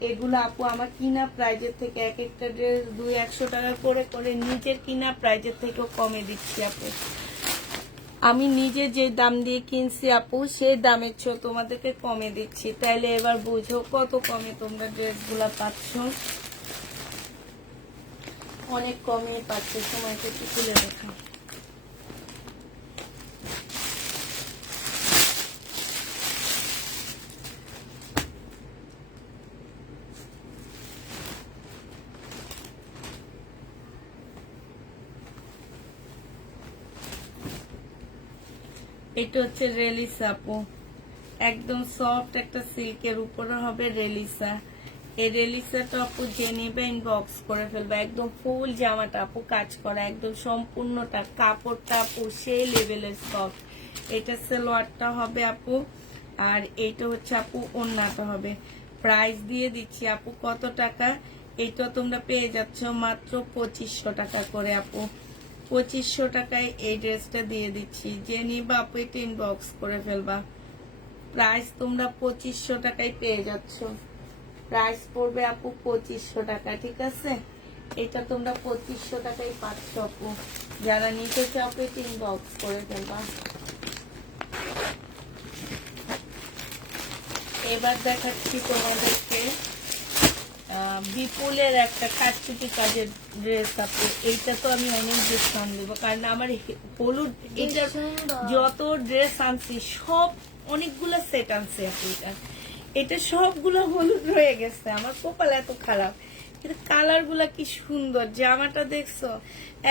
এগুলো আপু আমার কিনা প্রাইজের থেকে এক একটা ড্রেস 200-100 টাকা করে করে নিজের কিনা প্রাইজের থেকেও কমে দিচ্ছি আপু। আমি নিজে যে দাম দিয়ে কিনছি আপু, সেই দামের চেয়ে তোমাদেরকে কমে দিচ্ছি। তাইলে এবার বুঝো কত কমে তোমরা ড্রেসগুলা পাচ্ছ। অনেক কমে পাচ্ছ। সময়টা একটু তুলে দেখা। এটা হচ্ছে রেলিসা আপু, একদম সফট একটা সিল্কের উপরে হবে রেলিসা। এই রেলিসাটা আপু যে নেবে ইনবক্স করে ফেলবে, একদম ফুল জামাটা আপু কাজ করা, একদম সম্পূর্ণটা কাপড়টা আপু সেই লেভেলের সফট। এটা সালোয়ারটা হবে আপু, আর এইটা হচ্ছে আপু ওড়নাটা হবে। প্রাইস দিয়ে দিচ্ছি আপু কত টাকা, এইটা তোমরা পেয়ে যাচ্ছ মাত্র 2500 টাকা করে আপু। 2500 টাকায় এই ড্রেসটা দিয়ে দিচ্ছি, যে নিবা আপু এটা ইনবক্স করে ফেলবা। প্রাইস তোমরা 2500 টাকায় পেয়ে যাচ্ছ, প্রাইস পড়বে আপু 2500 টাকা, ঠিক আছে? এটা তোমরা 2500 টাকায় পাচ্ছ আপু, যারা নিতে চাও এটা ইনবক্স করে ফেলবা। এবার দেখাচ্ছি তোমাদেরকে বিপুলের একটা কাটচুপি কাজের ড্রেস আপু। এইটা তো আমি অনেক ডিসকাউন্ট দেবো, কারণ আমার হলুদ এটা যত ড্রেস আনছি সব অনেকগুলো সেট আনছি আপু। এটা সবগুলো হলুদ রয়ে গেছে, আমার কপাল এত খারাপ। কিন্তু কালার গুলা কি সুন্দর, জামাটা দেখছো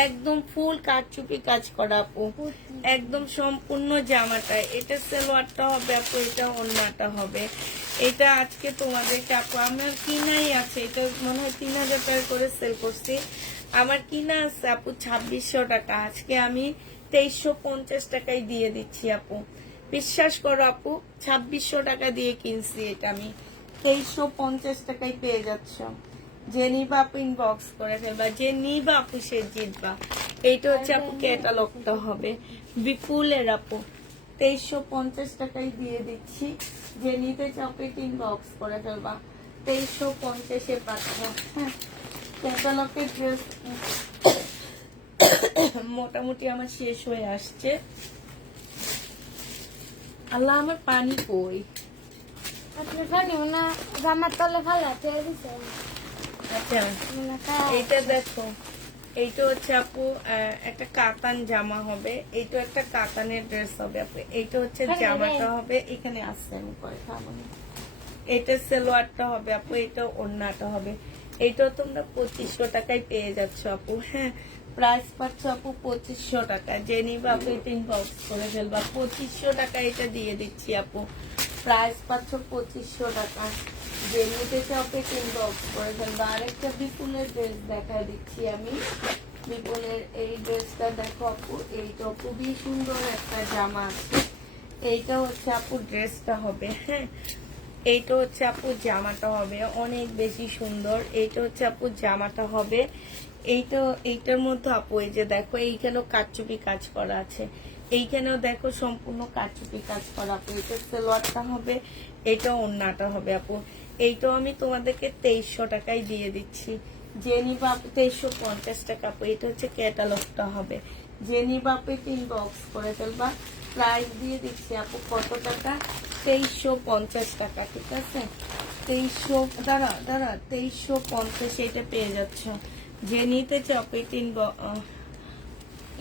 একদম ফুল কাটচুপি কাজ করা আপু, একদম সম্পূর্ণ জামাটা। এটা সালোয়ারটা হবে আপু, এটা ওড়নাটা হবে। এটা আজকে তোমাদেরকে আপু আমার কিনাই আছে, এটা মনে হয় 3000 টাকা করে সেল করছি। আমার কিনা আছে আপু 2600 টাকা, আজকে আমি 2350 টাকায় দিয়ে দিচ্ছি আপু। বিশ্বাস করো আপু, 2600 টাকা দিয়ে কিনছি, এটা আমি 2350 টাকায় পেয়ে যাচ্ছ। যে নিবা আপু ইনবক্স করে ফেলবা, যে নিবা আপু সে জিতবা। এইটা হচ্ছে আপু ক্যাটালগটা হবে বিপুলের আপু, 2350 টাকায় দিয়ে দিচ্ছি। যে নিতে চাও ইনবক্স করে ফেলবা, 2350-এ পাচ্ছ। হ্যাঁ, ক্যাটালগের ড্রেস মোটামুটি আমার শেষ হয়ে আসছে। আল্লাহ আমার পানি কই? আপনি পানি না জামার তলে ফালাতে দিছে। আচ্ছা এইটা দেখো, এইটা হচ্ছে আপু একটা কাতান জামা হবে, এইটা একটা কাতানের ড্রেস হবে আপু। এইটা হচ্ছে জামাটা হবে, এখানে আসছে আমি পরে খাবো না। এটা সালোয়ারটা হবে আপু, এটা ওড়নাটা হবে। এইটাও তোমরা 2500 টাকায় পেয়ে যাচ্ছ আপু। হ্যাঁ, প্রাইস পাচ্ছ আপু 2500 টাকা। যে নিবা আপু এটা ইনবক্স করে ফেলবা, 2500 টাকা এটা দিয়ে দিচ্ছি আপু। প্রাইস পাচ্ছ 2500 টাকা। যে নিতে চাও এটা ইনবক্স করে ফেলবা। আরেকটা বিপুলের ড্রেস দেখা দিচ্ছি আমি। বিপুলের এই ড্রেসটা দেখো আপু, এইটা খুবই সুন্দর একটা জামা আছে। এইটা হচ্ছে আপু ড্রেসটা হবে। হ্যাঁ, এইটা হচ্ছে আপু জামাটা হবে, অনেক বেশি সুন্দর। এইটা হচ্ছে আপু জামাটা হবে। এইটার মধ্যে আপু এই যে দেখো, এইখানেও কারচুপি কাজ করা আছে, এইখানেও দেখো সম্পূর্ণ কারচুপি কাজ করা আপু। এটা সালোয়ারটা হবে, এটা ওড়নাটা হবে আপু। এইটাও আমি তোমাদেরকে 2300 টাকায় দিয়ে দিচ্ছি। যে নিবা আপু 2350 টাকা আপু। এটা হচ্ছে ক্যাটালগটা হবে। যে নিবা আপু ইনবক্স করে ফেলবা। প্রাইস দিয়ে দিচ্ছি আপু কত টাকা, 2350 টাকা, ঠিক আছে? 2350 এটা পেয়ে যাচ্ছ। যে নিতে চাও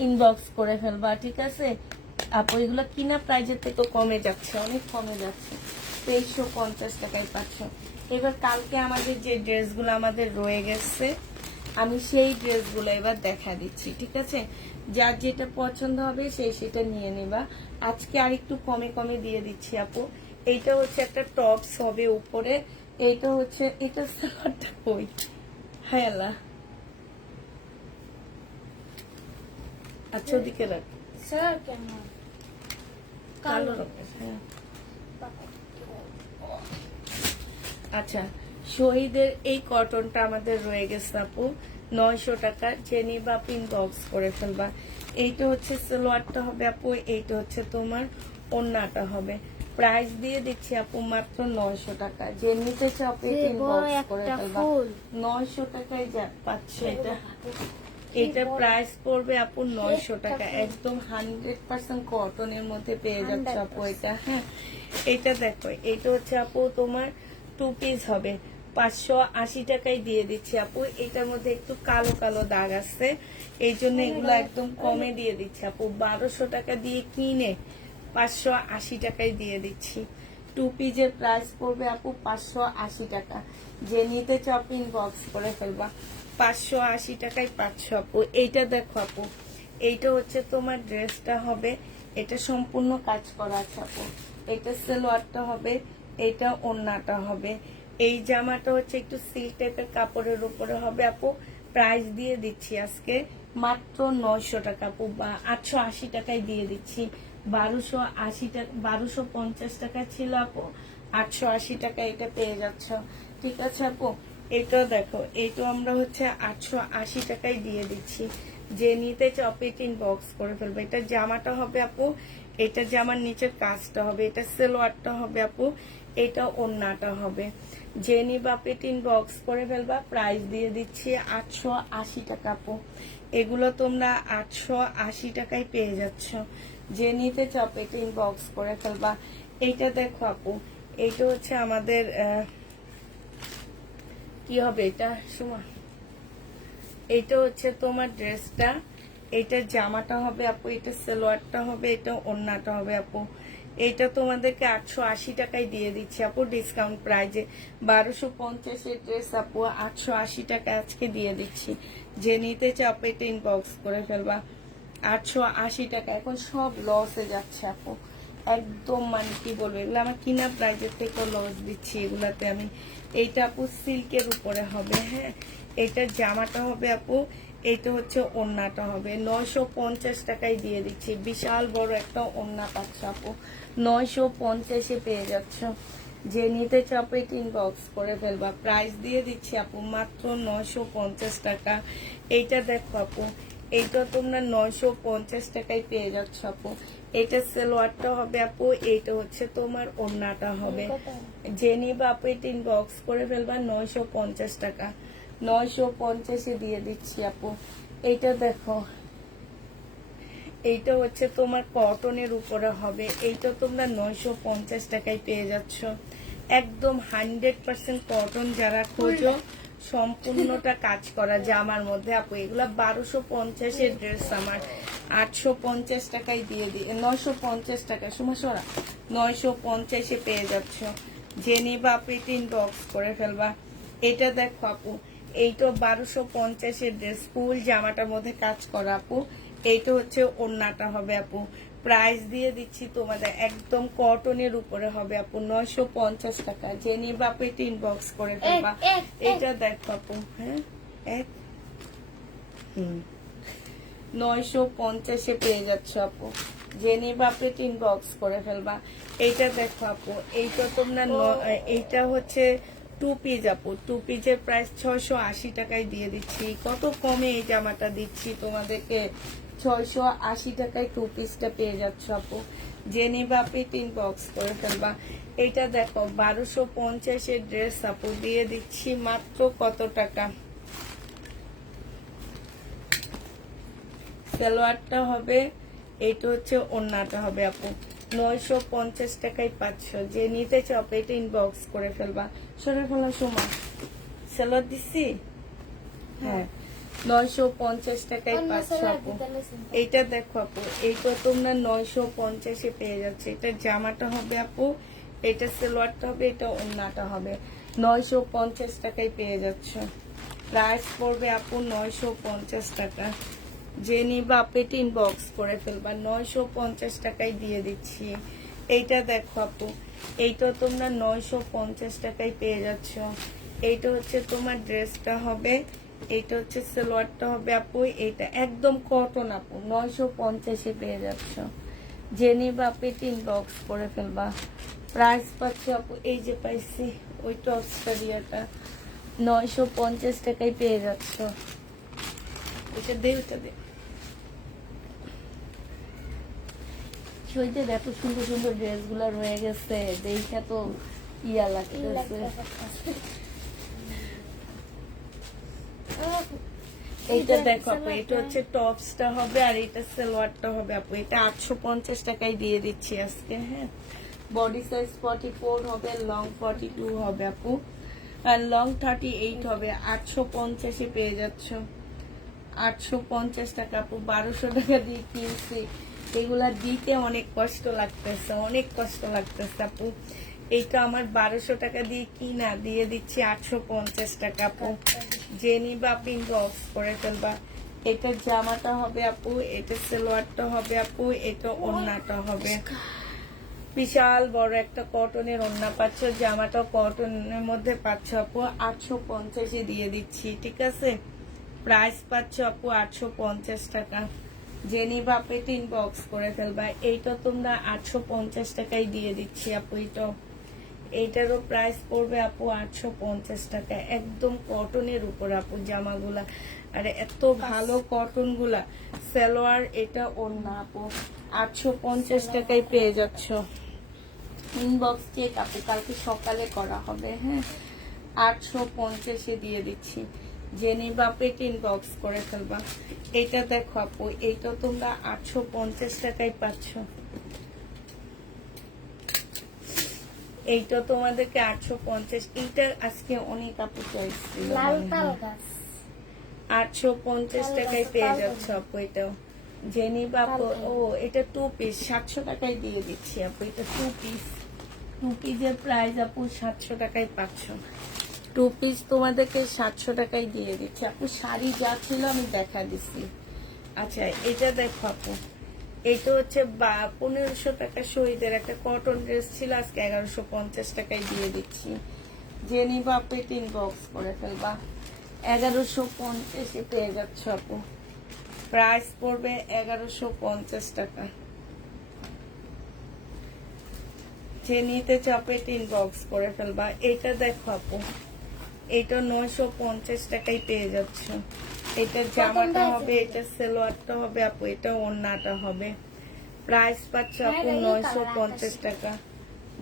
ইনবক্স করে ফেলবা, ঠিক আছে আপু? এগুলো কিনা প্রাইজের থেকে কমে যাচ্ছে, অনেক কমে যাচ্ছে। 2350 টাকায় পাচ্ছ। এবার কালকে আমাদের যে ড্রেসগুলো আমাদের রয়ে গেছে, আমি সেই ড্রেসগুলো এবার দেখা দিচ্ছি, ঠিক আছে? যার যেটা পছন্দ হবে সেই সেটা নিয়ে নেবা। আজকে আর একটু কমে কমে দিয়ে দিচ্ছি আপু। এইটা হচ্ছে একটা টপস হবে উপরে, এইটা হচ্ছে এটা সালোয়ারটা কই, হায় আল্লাহ। আচ্ছা ওদিকে রাখ, স্যার কেন কালো রঙের। হ্যাঁ, আচ্ছা শহীদের এই কটনটা আমাদের রয়ে গেছে আপু 900 টাকা। যে নিবা ইনবক্স করে ফেলবা। এইটা হচ্ছে সালোয়ারটা হবে আপু, এইটা হচ্ছে তোমার ওড়নাটা হবে। প্রাইস দিয়ে দিচ্ছি আপু মাত্র 900 টাকা। যে নিতে চাও ইনবক্স করে ফেলবা। 900 টাকায় যা পাচ্ছ এটা। এটা প্রাইস পড়বে আপু 900 টাকা, একদম 100% কটনের মধ্যে পেয়ে যাচ্ছে আপু এটা। হ্যাঁ, এটা দেখো, এটা হচ্ছে আপু তোমার 2 পিস হবে, 580 টাকায় দিয়ে দিচ্ছি আপু। এটার মধ্যে একটু কালো কালো দাগ আছে, এই জন্য এগুলো একদম কমে দিয়ে দিচ্ছি আপু। 1200 টাকা দিয়ে কিনে 580 টাকায় দিয়ে দিচ্ছি। 2 পিসের প্রাইস পড়বে আপু 580 টাকা। যে নিতে চাও ইনবক্স করে ফেলবা। 580 টাকায় পাচ্ছ আপু। এইটা দেখো আপু, এইটা হচ্ছে তোমার ড্রেসটা হবে, এটা সম্পূর্ণ কাজ করা আছে আপু। এটা সালোয়ারটা হবে, এটা ওড়নাটা হবে। এই জামাটা হচ্ছে একটু সিল্ক টাইপের কাপড়ের উপরে হবে আপু। প্রাইস দিয়ে দিচ্ছি আজকে মাত্র 900 টাকা আপু, বা 880 টাকায় দিয়ে দিচ্ছি। 1280 টাকা, 1250 টাকা ছিল আপু, 880 টাকা এটা পেয়ে যাচ্ছ। ঠিক আছে আপু, এটা দেখো, এইটা আমরা হচ্ছে 880 টাকায় দিয়ে দিচ্ছি। যে নিতে চাও পেটিং বক্স করে ফেলবে। এটা জামাটা হবে আপু, এটা জামার নিচের কাজটা হবে, এটা সালোয়ারটা হবে আপু, এটা ওড়নাটা হবে। যে নিবা পেটিং বক্স করে ফেলবা। প্রাইস দিয়ে দিচ্ছি 880 টাকা আপু। এগুলো তোমরা 880 টাকায় পেয়ে যাচ্ছ। যে নিতে চাও পেটিং বক্স করে ফেলবা। এইটা দেখো আপু, এইটা হচ্ছে আমাদের কি হবে এটা সুমা, এইটা হচ্ছে তোমার ড্রেসটা, এটা জামাটা হবে আপু, এটা সালোয়ারটা হবে, এটা ওড়নাটা হবে আপু। এটা তোমাদেরকে 880 টাকায় দিয়ে দিচ্ছি আপু, ডিসকাউন্ট প্রাইজে। 1250 ড্রেস আপু 880 টাকা আজকে দিয়ে দিচ্ছি। যে নিতে চাও পেটে ইনবক্স করে ফেলবা। 880 টাকা এখন সব লসে যাচ্ছে আপু, একদম মানে কি বলবো, এগুলো আমার কিনা প্রাইজের থেকেও লস দিচ্ছি এগুলাতে আমি। এইটা আপু সিল্কের উপরে হবে, হ্যাঁ। এটা জামাটা হবে আপু, এইটা হচ্ছে ওড়নাটা হবে। 950 টাকায় দিয়ে দিচ্ছি, বিশাল বড় একটা ওড়না পাচ্ছ আপু, 950-এ পেয়ে যাচ্ছ। যে নিতে চাও পেটিং বক্স করে ফেলবা। প্রাইস দিয়ে দিচ্ছি আপু মাত্র 950 টাকা। এইটা দেখো আপু, এইটা তোমরা 950 টাকায় পেয়ে যাচ্ছ আপু। এটা সালোয়ারটা হবে আপু, এইটা হচ্ছে তোমার ওড়নাটা হবে। যে নিবা আপু এটা ইনবক্স করে ফেলবা। 950 টাকা, 950-এ দিয়ে দিচ্ছি আপু। এইটা দেখো, এইটা হচ্ছে তোমার কটনের উপরে হবে, এইটা তোমরা 950 টাকায় পেয়ে যাচ্ছ। একদম 100% কটন যারা খোঁজো, সম্পূর্ণটা কাজ করা জামার মধ্যে আপু। এগুলা 1250-এর ড্রেস আমার 850 টাকায় দিয়ে দিই, 950 টাকা সুমাসরা 950-এ পেয়ে যাচ্ছ। যে নিবা আপু এটা ইনবক্স করে ফেলবা। এটা দেখো আপু, এইটা 1250-এর ড্রেস, ফুল জামাটার মধ্যে কাজ করা আপু। এইটা হচ্ছে ওড়নাটা হবে আপু। প্রাইস দিয়ে দিচ্ছি তোমাদের একদম কটনের উপরে হবে আপু, 950 টাকা। যে নিবা আপু এটা ইনবক্স করে ফেলবা। এটা দেখো আপু, হ্যাঁ 950-এ পেয়ে যাচ্ছ আপু। যে নিবা আপু এটা ইনবক্স করে ফেলবা। এইটা দেখো আপু, এইটা তোমরা এইটা হচ্ছে 2 পিস আপু, 2 পিসের প্রাইস 680 টাকায় দিয়ে দিচ্ছি। কত কমে এই জামাটা দিচ্ছি তোমাদেরকে, 680 টাকায় 2 পিসটা পেয়ে যাচ্ছ আপু। যে নিবা আপনি 3 বক্স করে ফেলবা। এইটা দেখো 1250-এর ড্রেস আপু, দিয়ে দিচ্ছি মাত্র কত টাকা। সালোয়ারটা হবে, এইটা হচ্ছে ওড়নাটা হবে আপু, 950 টাকায় পাচ্ছ। যে নিতে চাও এটা ইনবক্স করে ফেলবা। সরে ফেলা সময় সালোয়ার দিচ্ছি, হ্যাঁ 950 টাকায় পাচ্ছ আপু। এইটা দেখো আপু, এইটা তোমরা 950-এ পেয়ে যাচ্ছে। এটা জামাটা হবে আপু, এটা সালোয়ারটা হবে, এটা ওড়নাটা হবে, 950 টাকায় পেয়ে যাচ্ছ। প্রাইস পড়বে আপু 950 টাকা। যে নিবা পেট ইনবক্স করে ফেলবা, 950 টাকায় দিয়ে দিচ্ছি। এইটা দেখো আপু, এইটা তোমরা 950 টাকায় পেয়ে যাচ্ছ। এইটা হচ্ছে তোমার ড্রেসটা হবে, এইটা হচ্ছে সালোয়ারটা হবে আপু। এইটা একদম কটন আপু, 950-এ পেয়ে যাচ্ছ। যে নিবা পেট ইনবক্স করে ফেলবা। প্রাইস পাচ্ছ আপু, এই যে পাইছি ওই টপসটা দিয়েটা 950 টাকায় পেয়ে যাচ্ছ। ওইটা দে, ওইটা দে। এত সুন্দর সুন্দর ড্রেস গুলা রয়ে গেছে, দেখা তো ইয়া লাগতেছে। এইটা দেখো আপু, এটা হচ্ছে টপসটা হবে আর এটা সালোয়ারটা হবে আপু। এটা 850 টাকায় দিয়ে দিচ্ছি আজকে, হ্যাঁ। বডি সাইজ 44 হবে, লং 42 হবে আপু, আর লং 38 হবে। 850-এ পেয়ে যাচ্ছ, 850 টাকা আপু। 1200 টাকা দিয়ে কিনছি, এগুলা দিতে অনেক কষ্ট লাগতেছে, অনেক কষ্ট লাগতেছে আপু। এইটা আমার 1200 টাকা দিয়ে কিনা, দিয়ে দিচ্ছি 850 টাকা আপু। যে নিবা আপনি বক্স করে ফেলবা। এটা জামাটা হবে আপু, এটা সালোয়ারটা হবে আপু, এটা ওড়নাটা হবে। বিশাল বড় একটা কটনের ওড়না পাচ্ছ, জামাটা কটনের মধ্যে পাচ্ছ আপু। 850 দিয়ে দিচ্ছি, ঠিক আছে। প্রাইস পাচ্ছ আপু 850 টাকা। জেনি বাপে 3 বক্স করে ফেলবা। এইটা তোমরা 850 টাকায় দিয়ে দিচ্ছি আপু। এইটারও প্রাইস পড়বে আপু 850 টাকা। একদম কটনের উপর আপু জামাগুলা, আরে এত ভালো কটন গুলা। সালোয়ার এটা ওড়না আপু, 850 টাকায় পেয়ে যাচ্ছ। ইনবক্স চেক আপু কালকে সকালে করা হবে, হ্যাঁ। 850 দিয়ে দিচ্ছি। জেনি বাপে 3 বক্স করে ফেলবা। এইটা দেখো আপু, এইটা তোমরা 850 টাকায় পাচ্ছ। এইটা তোমাদেরকে 850। এইটা আজকে অনেক আপু চয়েস ছিল, লাল তাল গাছ 850 টাকায় পেয়ে যাচ্ছ আপু। এটাও জেনি বাপু। ও এটা 2 পিস 700 টাকায় দিয়ে দিচ্ছি আপু। এটা 2 পিস, 2 পিসের প্রাইস আপু 700 টাকায় পাচ্ছ। 2 পিস তোমাদেরকে 700 টাকায় দিয়ে দিচ্ছি আপু। শাড়ি যা ছিল আমি দেখা দিচ্ছি। আচ্ছা এটা দেখো আপু, এটা হচ্ছে 1500 টাকা শহীদের একটা কটন ড্রেস ছিল, আজকে 1150 টাকায় দিয়ে দিচ্ছি। জেনি বাপে 3 বক্স করে ফেলবা। 1150 পেয়ে যাচ্ছ আপু। প্রাইস পড়বে 1150 টাকা। যে নিতে চাপে 3 বক্স করে ফেলবা। এইটা দেখো আপু, এটা 950 টাকায় পেয়ে যাচ্ছ। এটা জামাটা হবে, এটা সালোয়ারটা হবে আপু, এটা ওড়নাটা হবে। প্রাইস পাচ্ছ আপু 950 টাকা।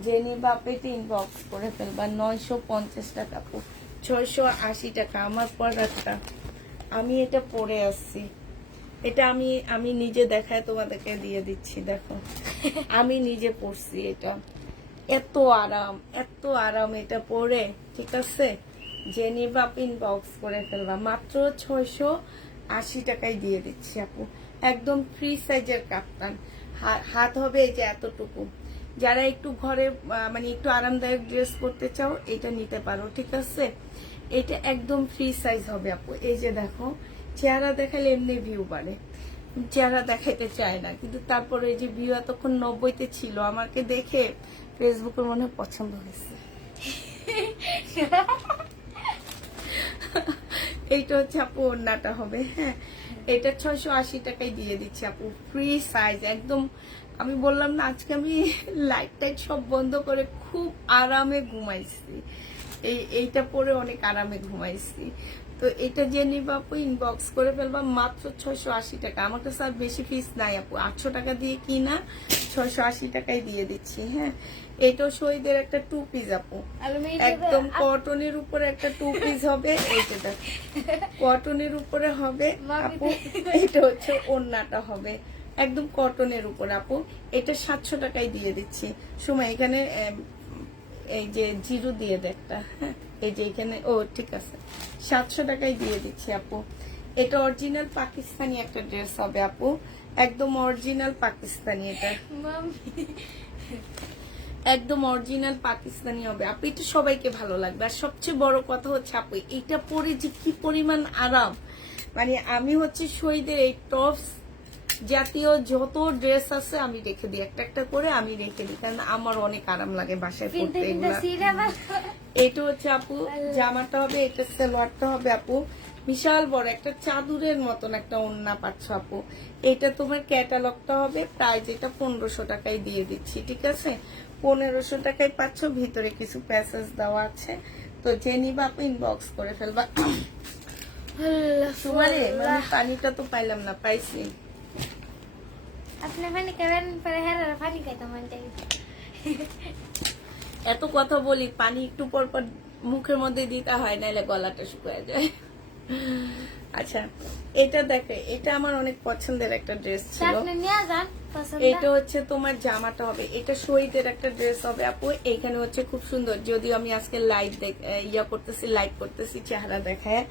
জেনি বাপে 3 বক্স করে ফেলবা। 950 টাকা আপু। 680 টাকা আমার পরাটা। আমি এটা পরে আসছি। এটা আমি নিজে দেখায় তোমাদেরকে দিয়ে দিচ্ছি, দেখো। আমি নিজে পরছি এটা। এত আরাম, এত আরাম এটা পরে, ঠিক আছে। জেনি বাপিন বক্স করে ফেলবা। মাত্র 680 টাকায় দিয়ে দিচ্ছি আপু। একদম ফ্রি সাইজের কাপ্তান। হাত হবে এই যে এতটুকু। যারা একটু ঘরে মানে একটু আরামদায়ক ড্রেস করতে চাও এটা নিতে পারো, ঠিক আছে। এটা একদম ফ্রি সাইজ হবে আপু। এই যে দেখো, চেহারা দেখালে এমনি ভিউ বাড়ে, চেহারা দেখাইতে চায় না, কিন্তু তারপরে এই যে ভিউ এতক্ষণ 90-তে ছিল, আমাকে দেখে ফেসবুকের মনে হয় পছন্দ হয়েছে। এইটা হচ্ছে আপু ওড়নাটা হবে, হ্যাঁ। এটা 680 টাকায় দিয়ে দিচ্ছি আপু। ফ্রি সাইজ একদম। আমি বললাম না আজকে আমি লাইট টাইট সব বন্ধ করে খুব আরামে ঘুমাইছি। এইটা পরে অনেক আরামে ঘুমাইছি। তো এটা যে নিবা আপু ইনবক্স করে ফেলবা। মাত্র 680 টাকা। আমার কাছে আর বেশি ফিস নাই আপু। 800 টাকা দিয়ে কিনা 680 টাকায় দিয়ে দিচ্ছি, হ্যাঁ। এটাও শহীদের একটা 2 পিস আপু। একদম কটনের উপরে একটা 2 পিস হবে। এইটা দেখো, কটনের উপরে হবে আপু। এটা হচ্ছে ওড়নাটা হবে একদম কটনের উপর আপু। এটা 700 টাকায় দিয়ে দিচ্ছি। সময় এখানে এই যে জিরো দিয়ে দে একটা, হ্যাঁ। এই যে এখানে, ও ঠিক আছে, 700 টাকায় দিয়ে দিচ্ছি আপু। এটা অরিজিনাল পাকিস্তানি একটা ড্রেস হবে আপু। একদম অরিজিনাল পাকিস্তানি। এটা একদম অরিজিনাল পাকিস্তানি হবে আপু। এটা সবাইকে ভালো লাগবে। আর সবচেয়ে বড় কথা হচ্ছে আপু, এটা পরে যে কি পরিমাণ আরাম। মানে আমি হচ্ছে শহীদের এই টপস জাতীয় যত ড্রেস আছে আমি রেখে দিই, একটা একটা করে আমি রেখে দিই, কারণ আমার অনেক আরাম লাগে বাসায় পড়তে এগুলা। এটা হচ্ছে আপু জামাটা হবে, এটা সালোয়ারটা হবে আপু। বিশাল বড় একটা চাদরের মতন একটা ওড়না পাচ্ছ আপু। এটা তোমার ক্যাটালগটা হবে। প্রাইস এটা 1500 টাকায় দিয়ে দিচ্ছি, ঠিক আছে। 1500 টাকায় পাচ্ছ। ভিতরে কিছু প্যাসেজ দেওয়া আছে। তো যে নিবা আপু ইনবক্স করে ফেলবা। তোমারে মানে পানিটা তো পাইলাম না, পাইছি। আপনি পানি খাবেন, পরে হ্যাঁ পানি খাইতাম। এত কথা বলি, পানি একটু পর পর মুখের মধ্যে দিতে হয়, নাহলে গলাটা শুকিয়ে যায়। আচ্ছা এটা দেখে, এটা আমার অনেক পছন্দের একটা ড্রেস ছিল। আপনি নিয়ে যান পছন্দ। এটা হচ্ছে তোমার জামাটা হবে, এটা শহীদের একটা ড্রেস হবে আপু। এইখানে হচ্ছে খুব সুন্দর, যদিও আমি আজকে লাইভ করতেছি, লাইভ করতেছি, চেহারা দেখায়।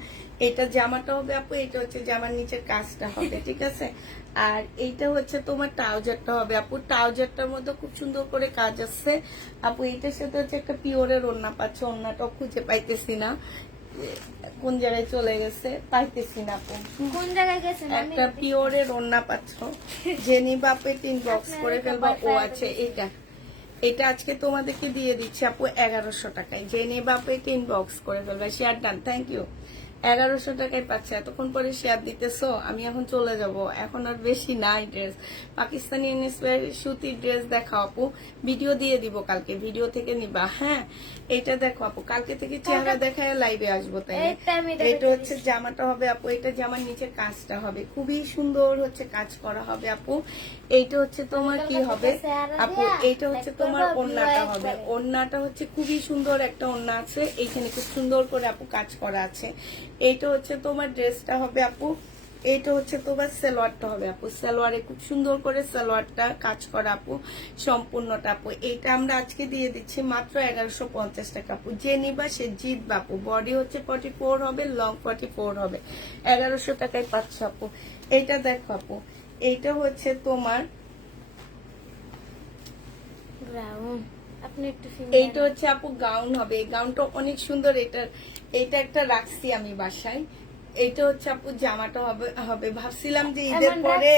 এটা জামাটা হবে আপু। এটা হচ্ছে জামার নিচের কাজটা হবে, ঠিক আছে। আর এইটা হচ্ছে তোমার ট্রাউজারটা হবে আপু। ট্রাউজারটার মধ্যে খুব সুন্দর করে কাজ আছে আপু। এটার সাথে হচ্ছে একটা পিওরের ওড়না পাচ্ছে। ওড়নাটাও খুঁজে পাইতেছি না। কোন জায়গায় চলে গেছে পাইতেছি না আপু। কোন জায়গায় গেছেন? আমি একটা পিওরের ওড়না পাচ্ছ, জেনি বাপে 3 বক্স করে ফেলবা। ও আছে এটা, এটা আজকে তোমাদেরকে দিয়ে দিচ্ছি আপু 1100 টাকায়। জেনি বাপে 3 বক্স করে ফেলবা। Share done, thank you. 1100 টাকায় পাচ্ছে। এতক্ষণ পরে শেয়ার দিতেছো, আমি এখন চলে যাব, এখন আর বেশি নাই ড্রেস। পাকিস্তানি ইন্সপায়ার সুতির ড্রেস দেখাও আপু, ভিডিও দিয়ে দিব কালকে, ভিডিও থেকে নিবা। হ্যাঁ এটা দেখো আপু, কালকে থেকে চেহারা দেখায় লাইভে আসবো। তাই এটা হচ্ছে জামাটা হবে আপু, এটা জামার নিচে কাজটা হবে, খুবই সুন্দর হচ্ছে কাজ করা হবে আপু। এইটা হচ্ছে তোমার কি হবে আপু, এইটা হচ্ছে তোমার ওড়নাটা হবে। ওড়নাটা হচ্ছে খুবই সুন্দর একটা ওড়না আছে, এইখানে খুব সুন্দর করে আপু কাজ করা আছে। এইটা হচ্ছে তোমার ড্রেসটা হবে আপু, এইটা হচ্ছে তোমার সালোয়ারটা হবে আপু। সালোয়ারে খুব সুন্দর করে সালোয়ারটা কাজ করা আপু, সম্পূর্ণটা আপু। এইটা আমরা আজকে দিয়ে দিচ্ছি মাত্র 1150 টাকা আপু। যে নিবা সে জিতবে আপু। বডি হচ্ছে 44 হবে, লং 44 হবে। 1100 টাকায় পাচ্ছ আপু। এইটা দেখো আপু, এইটা হচ্ছে তোমার, ব্রাউন। আপনি একটু এইটা হচ্ছে আপু গাউন হবে। এই গাউনটা অনেক সুন্দর। এইটা একটা রাখছি আমি বাসায়। এইটা হচ্ছে আপু জামাটা হবে ভাবছিলাম যে ঈদের পরে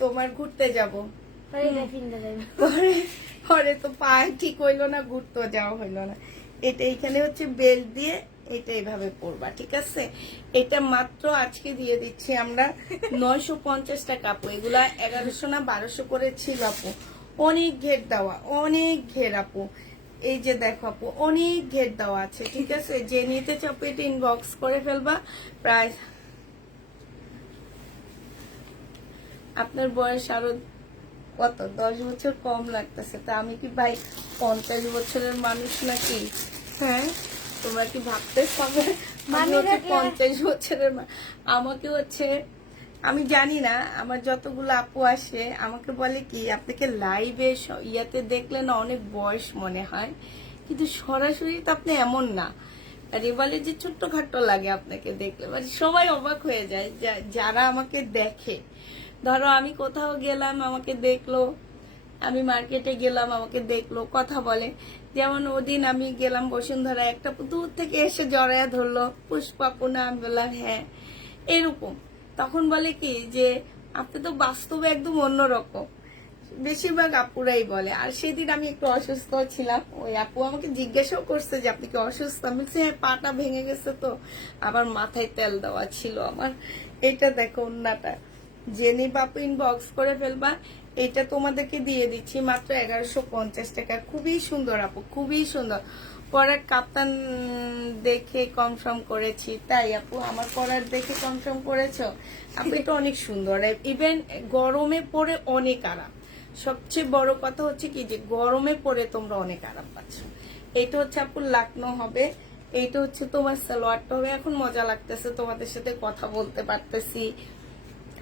তোমার ঘুরতে যাব, পরে তো পায়ে ঠিক হইলো না, ঘুরতেও যাওয়া হইলো না। এটা এইখানে হচ্ছে বেল্ট দিয়ে এটা এইভাবে পরবা, ঠিক আছে। এটা মাত্র আজকে দিয়ে দিচ্ছি আমরা 950 টাকা আপু। এগুলা 1100 না 1200 করে ছিল আপু। অনেক ঘের দেওয়া, অনেক ঘের আপু। এই যে দেখো আপু, অনেক ঘের দেওয়া আছে, ঠিক আছে। যে নিতে চাপে এটা ইনবক্স করে ফেলবা। প্রায় আপনার বয়স আরো কত, 10 বছর কম লাগতেছে। তা আমি কি ভাই 50 বছরের মানুষ নাকি? হ্যাঁ তোমরা কি ভাবতে পারবে আমি হচ্ছে 50 বছরের আমাকে হচ্ছে, আমি জানি না, আমার যতগুলো আপু আসে আমাকে বলে কি আপনাকে লাইভে ইয়াতে দেখলে না অনেক বয়স মনে হয়, কিন্তু সরাসরি তো আপনি এমন না। আর এ বলে যে ছোট্টখাট্ট লাগে আপনাকে দেখলে, মানে সবাই অবাক হয়ে যায় যারা আমাকে দেখে। ধরো আমি কোথাও গেলাম আমাকে দেখলো, আমি মার্কেটে গেলাম আমাকে দেখলো, কথা বলে। যেমন ওদিন আমি গেলাম বসুন্ধরা, একটা দূর থেকে এসে জড়ায়া ধরলো, পুষ্পাপু না? আমি বললাম হ্যাঁ। এরকম তখন বলে কি যে আপনি তো বাস্তবে একদম অন্যরকম। বেশিরভাগ আপুরাই বলে। আর সেদিন আমি একটু অসুস্থ ছিলাম, ওই আপু আমাকে জিজ্ঞাসাও করছে যে আপনি কি অসুস্থ? আমি বলছি হ্যাঁ পাটা ভেঙে গেছে, তো আবার মাথায় তেল দেওয়া ছিল আমার। এটা দেখো ওন্নাটা, জেনি বাপু ইনবক্স করে ফেলবা। এটা তোমাদেরকে দিয়ে দিচ্ছি মাত্র 1150 টাকা। খুবই সুন্দর আপু, খুবই সুন্দর। পরার কাপ্তান দেখে কনফার্ম করেছি, তাই আপু আমার পরার দেখে কনফার্ম করেছো আপু? এটা অনেক সুন্দর, ইভেন গরমে পরে অনেক আরাম। সবচেয়ে বড় কথা হচ্ছে কি যে গরমে পরে তোমরা অনেক আরাম পাচ্ছ। এটা হচ্ছে আপু লাকনো হবে, এইটা হচ্ছে তোমার সালোয়ারটা হবে। এখন মজা লাগতেছে তোমাদের সাথে কথা বলতে পারতেছি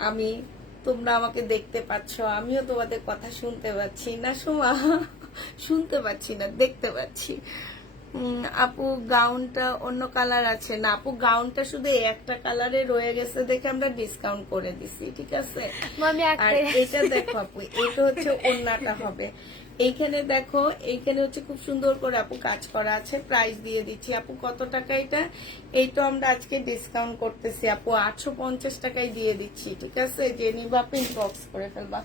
আমি, তোমরা আমাকে দেখতে পাচ্ছ, আমিও তোমাদের কথা শুনতে পাচ্ছি না। সোমা শুনতে পাচ্ছি না, দেখতে পাচ্ছি। আপু গাউনটা অন্য কালার আছে না আপু, গাউনটা শুধু একটা কালারে রয়ে গেছে দেখে আমরা ডিসকাউন্ট করে দিছি, ঠিক আছে। আর এটা দেখো আপু, এটা হচ্ছে ওড়নাটা হবে। এইখানে দেখো, এইখানে হচ্ছে খুব সুন্দর করে আপু কাজ করা আছে। প্রাইস দিয়ে দিচ্ছি আপু কত টাকা এটা? এইটা আমরা আজকে ডিসকাউন্ট করতেছি আপু 850 টাকায় দিয়ে দিচ্ছি, ঠিক আছে। যে নিবা আপু ইনবক্স করে ফেলবা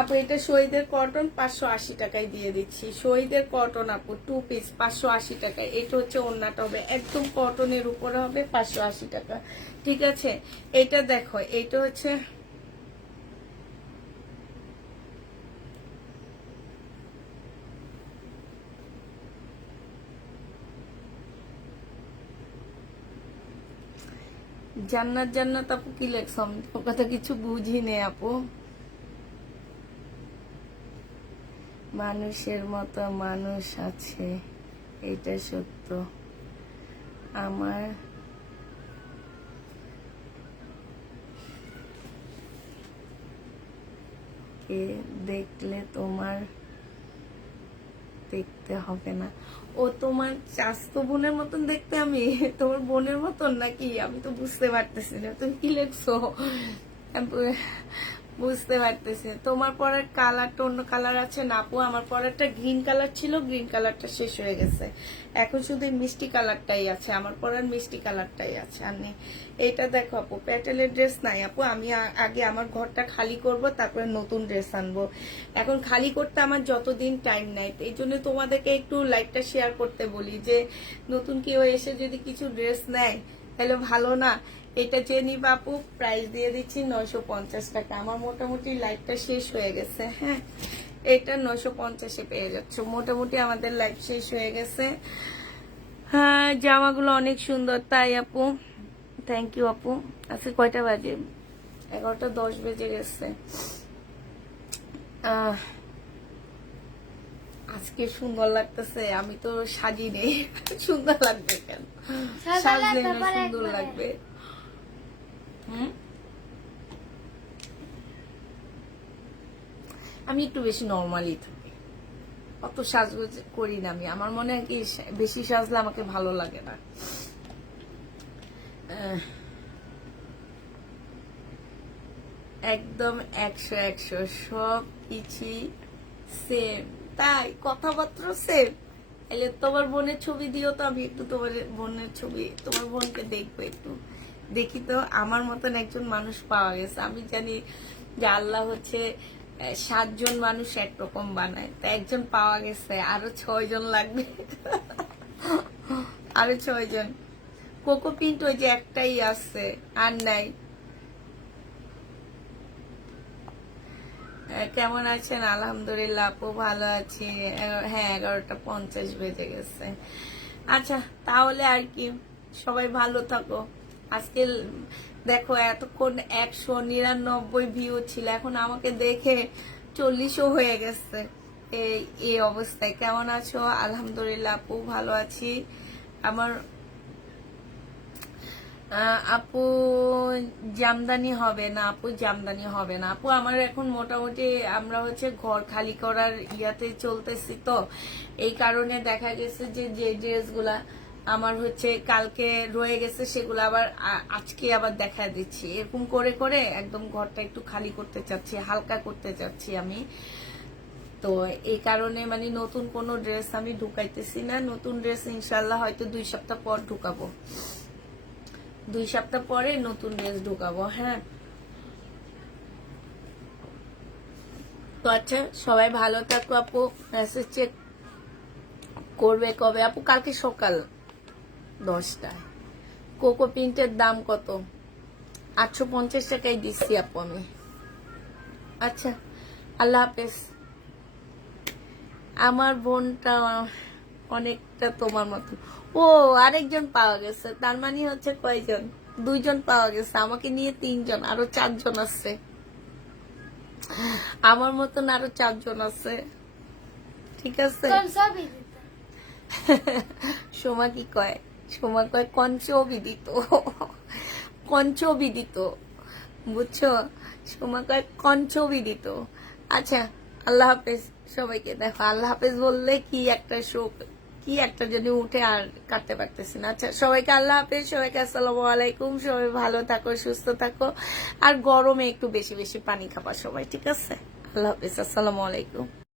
আপু। এটা শহীদের কটন 580 টাকায় দিয়ে দিচ্ছি। শহীদের কটন আপু 2 পিস 580 টাকায়। এটা হচ্ছে ওড়নাটা হবে একদম কটনের উপরে হবে, 580 টাকা, ঠিক আছে। এটা দেখো, এটা হচ্ছে জান্নাত। জান্নাত আপু কি লেখছো? আমি তোমার কথা কিছু বুঝি নে আপু। মানুষের মতো মানুষ আছে, এটা সত্য। আমার কে দেখলে তোমার দেখতে হবে না। ও তোমার চাস্তো বোনের মতন দেখতে আমি? তোমার বোনের মতন নাকি? আমি তো বুঝতে পারতেছি না তুমি কি লেখছো। বুঝতে পারতেছি। তোমার পরের কালারটা অন্য কালার আছে না আপু? আমার পরেরটা গ্রিন কালার ছিল, গ্রিন কালারটা শেষ হয়ে গেছে, এখন শুধু এই মিষ্টি কালারটাই আছে। আমার পরের মিষ্টি কালারটাই আছে। আর নেই। এটা দেখো আপু, প্যাটেলের ড্রেস নাই আপু। আমি আগে আমার ঘরটা খালি করব, তারপরে নতুন ড্রেস আনবো। এখন খালি করতে আমার যতদিন টাইম নাই, এই জন্য তোমাদেরকে একটু লাইকটা শেয়ার করতে বলি যে নতুন কেউ এসে যদি কিছু ড্রেস নেয় তাহলে ভালো না। এটা যে নিবা আপু, প্রাইস দিয়ে দিচ্ছি 950 টাকা। আমার মোটামুটি লাইফটা শেষ হয়ে গেছে। হ্যাঁ, এটা 950-এ পেয়ে যাচ্ছ। মোটামুটি আমাদের লাইফ শেষ হয়ে গেছে। হ্যাঁ, জামাগুলো অনেক সুন্দর তাই আপু, থ্যাংক ইউ আপু। আজকে কয়টা বাজে? 11:10 বেজে গেছে। আজকে সুন্দর লাগতেছে, আমি তো সাজি নেই। সুন্দর লাগবে কেন? সাজলে না সুন্দর লাগবে। আমি একটু বেশি নর্মালি থাকি, অত সাজগোজ করি না আমি। আমার মনে হয় কি বেশি সাজলে আমাকে ভালো লাগে না। একদম 100 সব কিছু সেম, তাই কথাবার্তা সেম। এলে তোমার বোনের ছবি দিও তো, আমি একটু তোমার বোনের ছবি, তোমার বোনকে দেখবো একটু। দেখি তো আমার মতন একজন মানুষ পাওয়া গেছে। আমি জানি যে আল্লাহ হচ্ছে 7 জন মানুষ একরকম বানায়, তা একজন পাওয়া গেছে, আরো 6 জন লাগবে। আরো 6 জন। কোকো পিন্ট ওই যে একটাই আছে, আর নাই। কেমন আছেন? আলহামদুলিল্লাহ আপু, ভালো আছি। হ্যাঁ, 11:50 বেজে গেছে। আচ্ছা, তাহলে আর কি, সবাই ভালো থাকো। আজকে দেখো এতক্ষণ 199 ভিউ ছিল, এখন আমাকে দেখে 40ও হয়ে গেছে। এই অবস্থায় কেমন আছো? আলহামদুলিল্লাহ আপু, ভালো আছি। আমার আপু জামদানি হবে না আপু, জামদানি হবে না আপু। আমার এখন মোটামুটি আমরা হচ্ছে ঘর খালি করার ইয়াতে চলতেছি, তো এই কারণে দেখা গেছে যে যে ড্রেসগুলা আমার হচ্ছে কালকে রয়ে গেছে সেগুলো আবার আজকে আবার দেখা দিচ্ছি। এরকম করে করে একদম ঘরটা একটু খালি করতে চাচ্ছি, হালকা করতে চাচ্ছি আমি। তো এই কারণে মানে নতুন কোনো ড্রেস আমি ঢুকাইতেছি না। নতুন ড্রেস ইনশাল্লাহ হয়তো 2 সপ্তাহ পর ঢুকাবো, 2 সপ্তাহ পরে নতুন ড্রেস ঢুকাবো। হ্যাঁ, তো আচ্ছা, সবাই ভালো থাকো আপু। মেসেজ চেক করবে কবে আপু? কালকে সকাল 10টায়। কোকো প্রিন্টের দাম কত? 850 টাকায় দিচ্ছি আপু আমি। আচ্ছা, আল্লাহ হাফেজ। আমার বোনটা অনেকটা তোমার মতো। ও, আরেকজন পাওয়া গেছে, তার মানে হচ্ছে কয়জন? 2 জন পাওয়া গেছে, আমাকে নিয়ে 3 জন, আরো 4 জন আছে। আমার মতন আরো 4 জন আছে। ঠিক আছে। সোমা কি কয়? সোমা কয় কঞ্চবিদিত, কঞ্চবিদিত, বুঝছো? সোমা কয় কঞ্চবিদিত। আচ্ছা, আল্লাহ হাফেজ সবাইকে। দেখো আল্লাহ হাফেজ বললে কি একটা শোক, কি একটা যদি উঠে আর কাটতে পারতেছি না। আচ্ছা, সবাইকে আল্লাহ হাফেজ, সবাইকে আসসালামু আলাইকুম। সবাই ভালো থাকো, সুস্থ থাকো, আর গরমে একটু বেশি বেশি পানি খাবা সবাই, ঠিক আছে? আল্লাহ হাফেজ, আসসালামু আলাইকুম।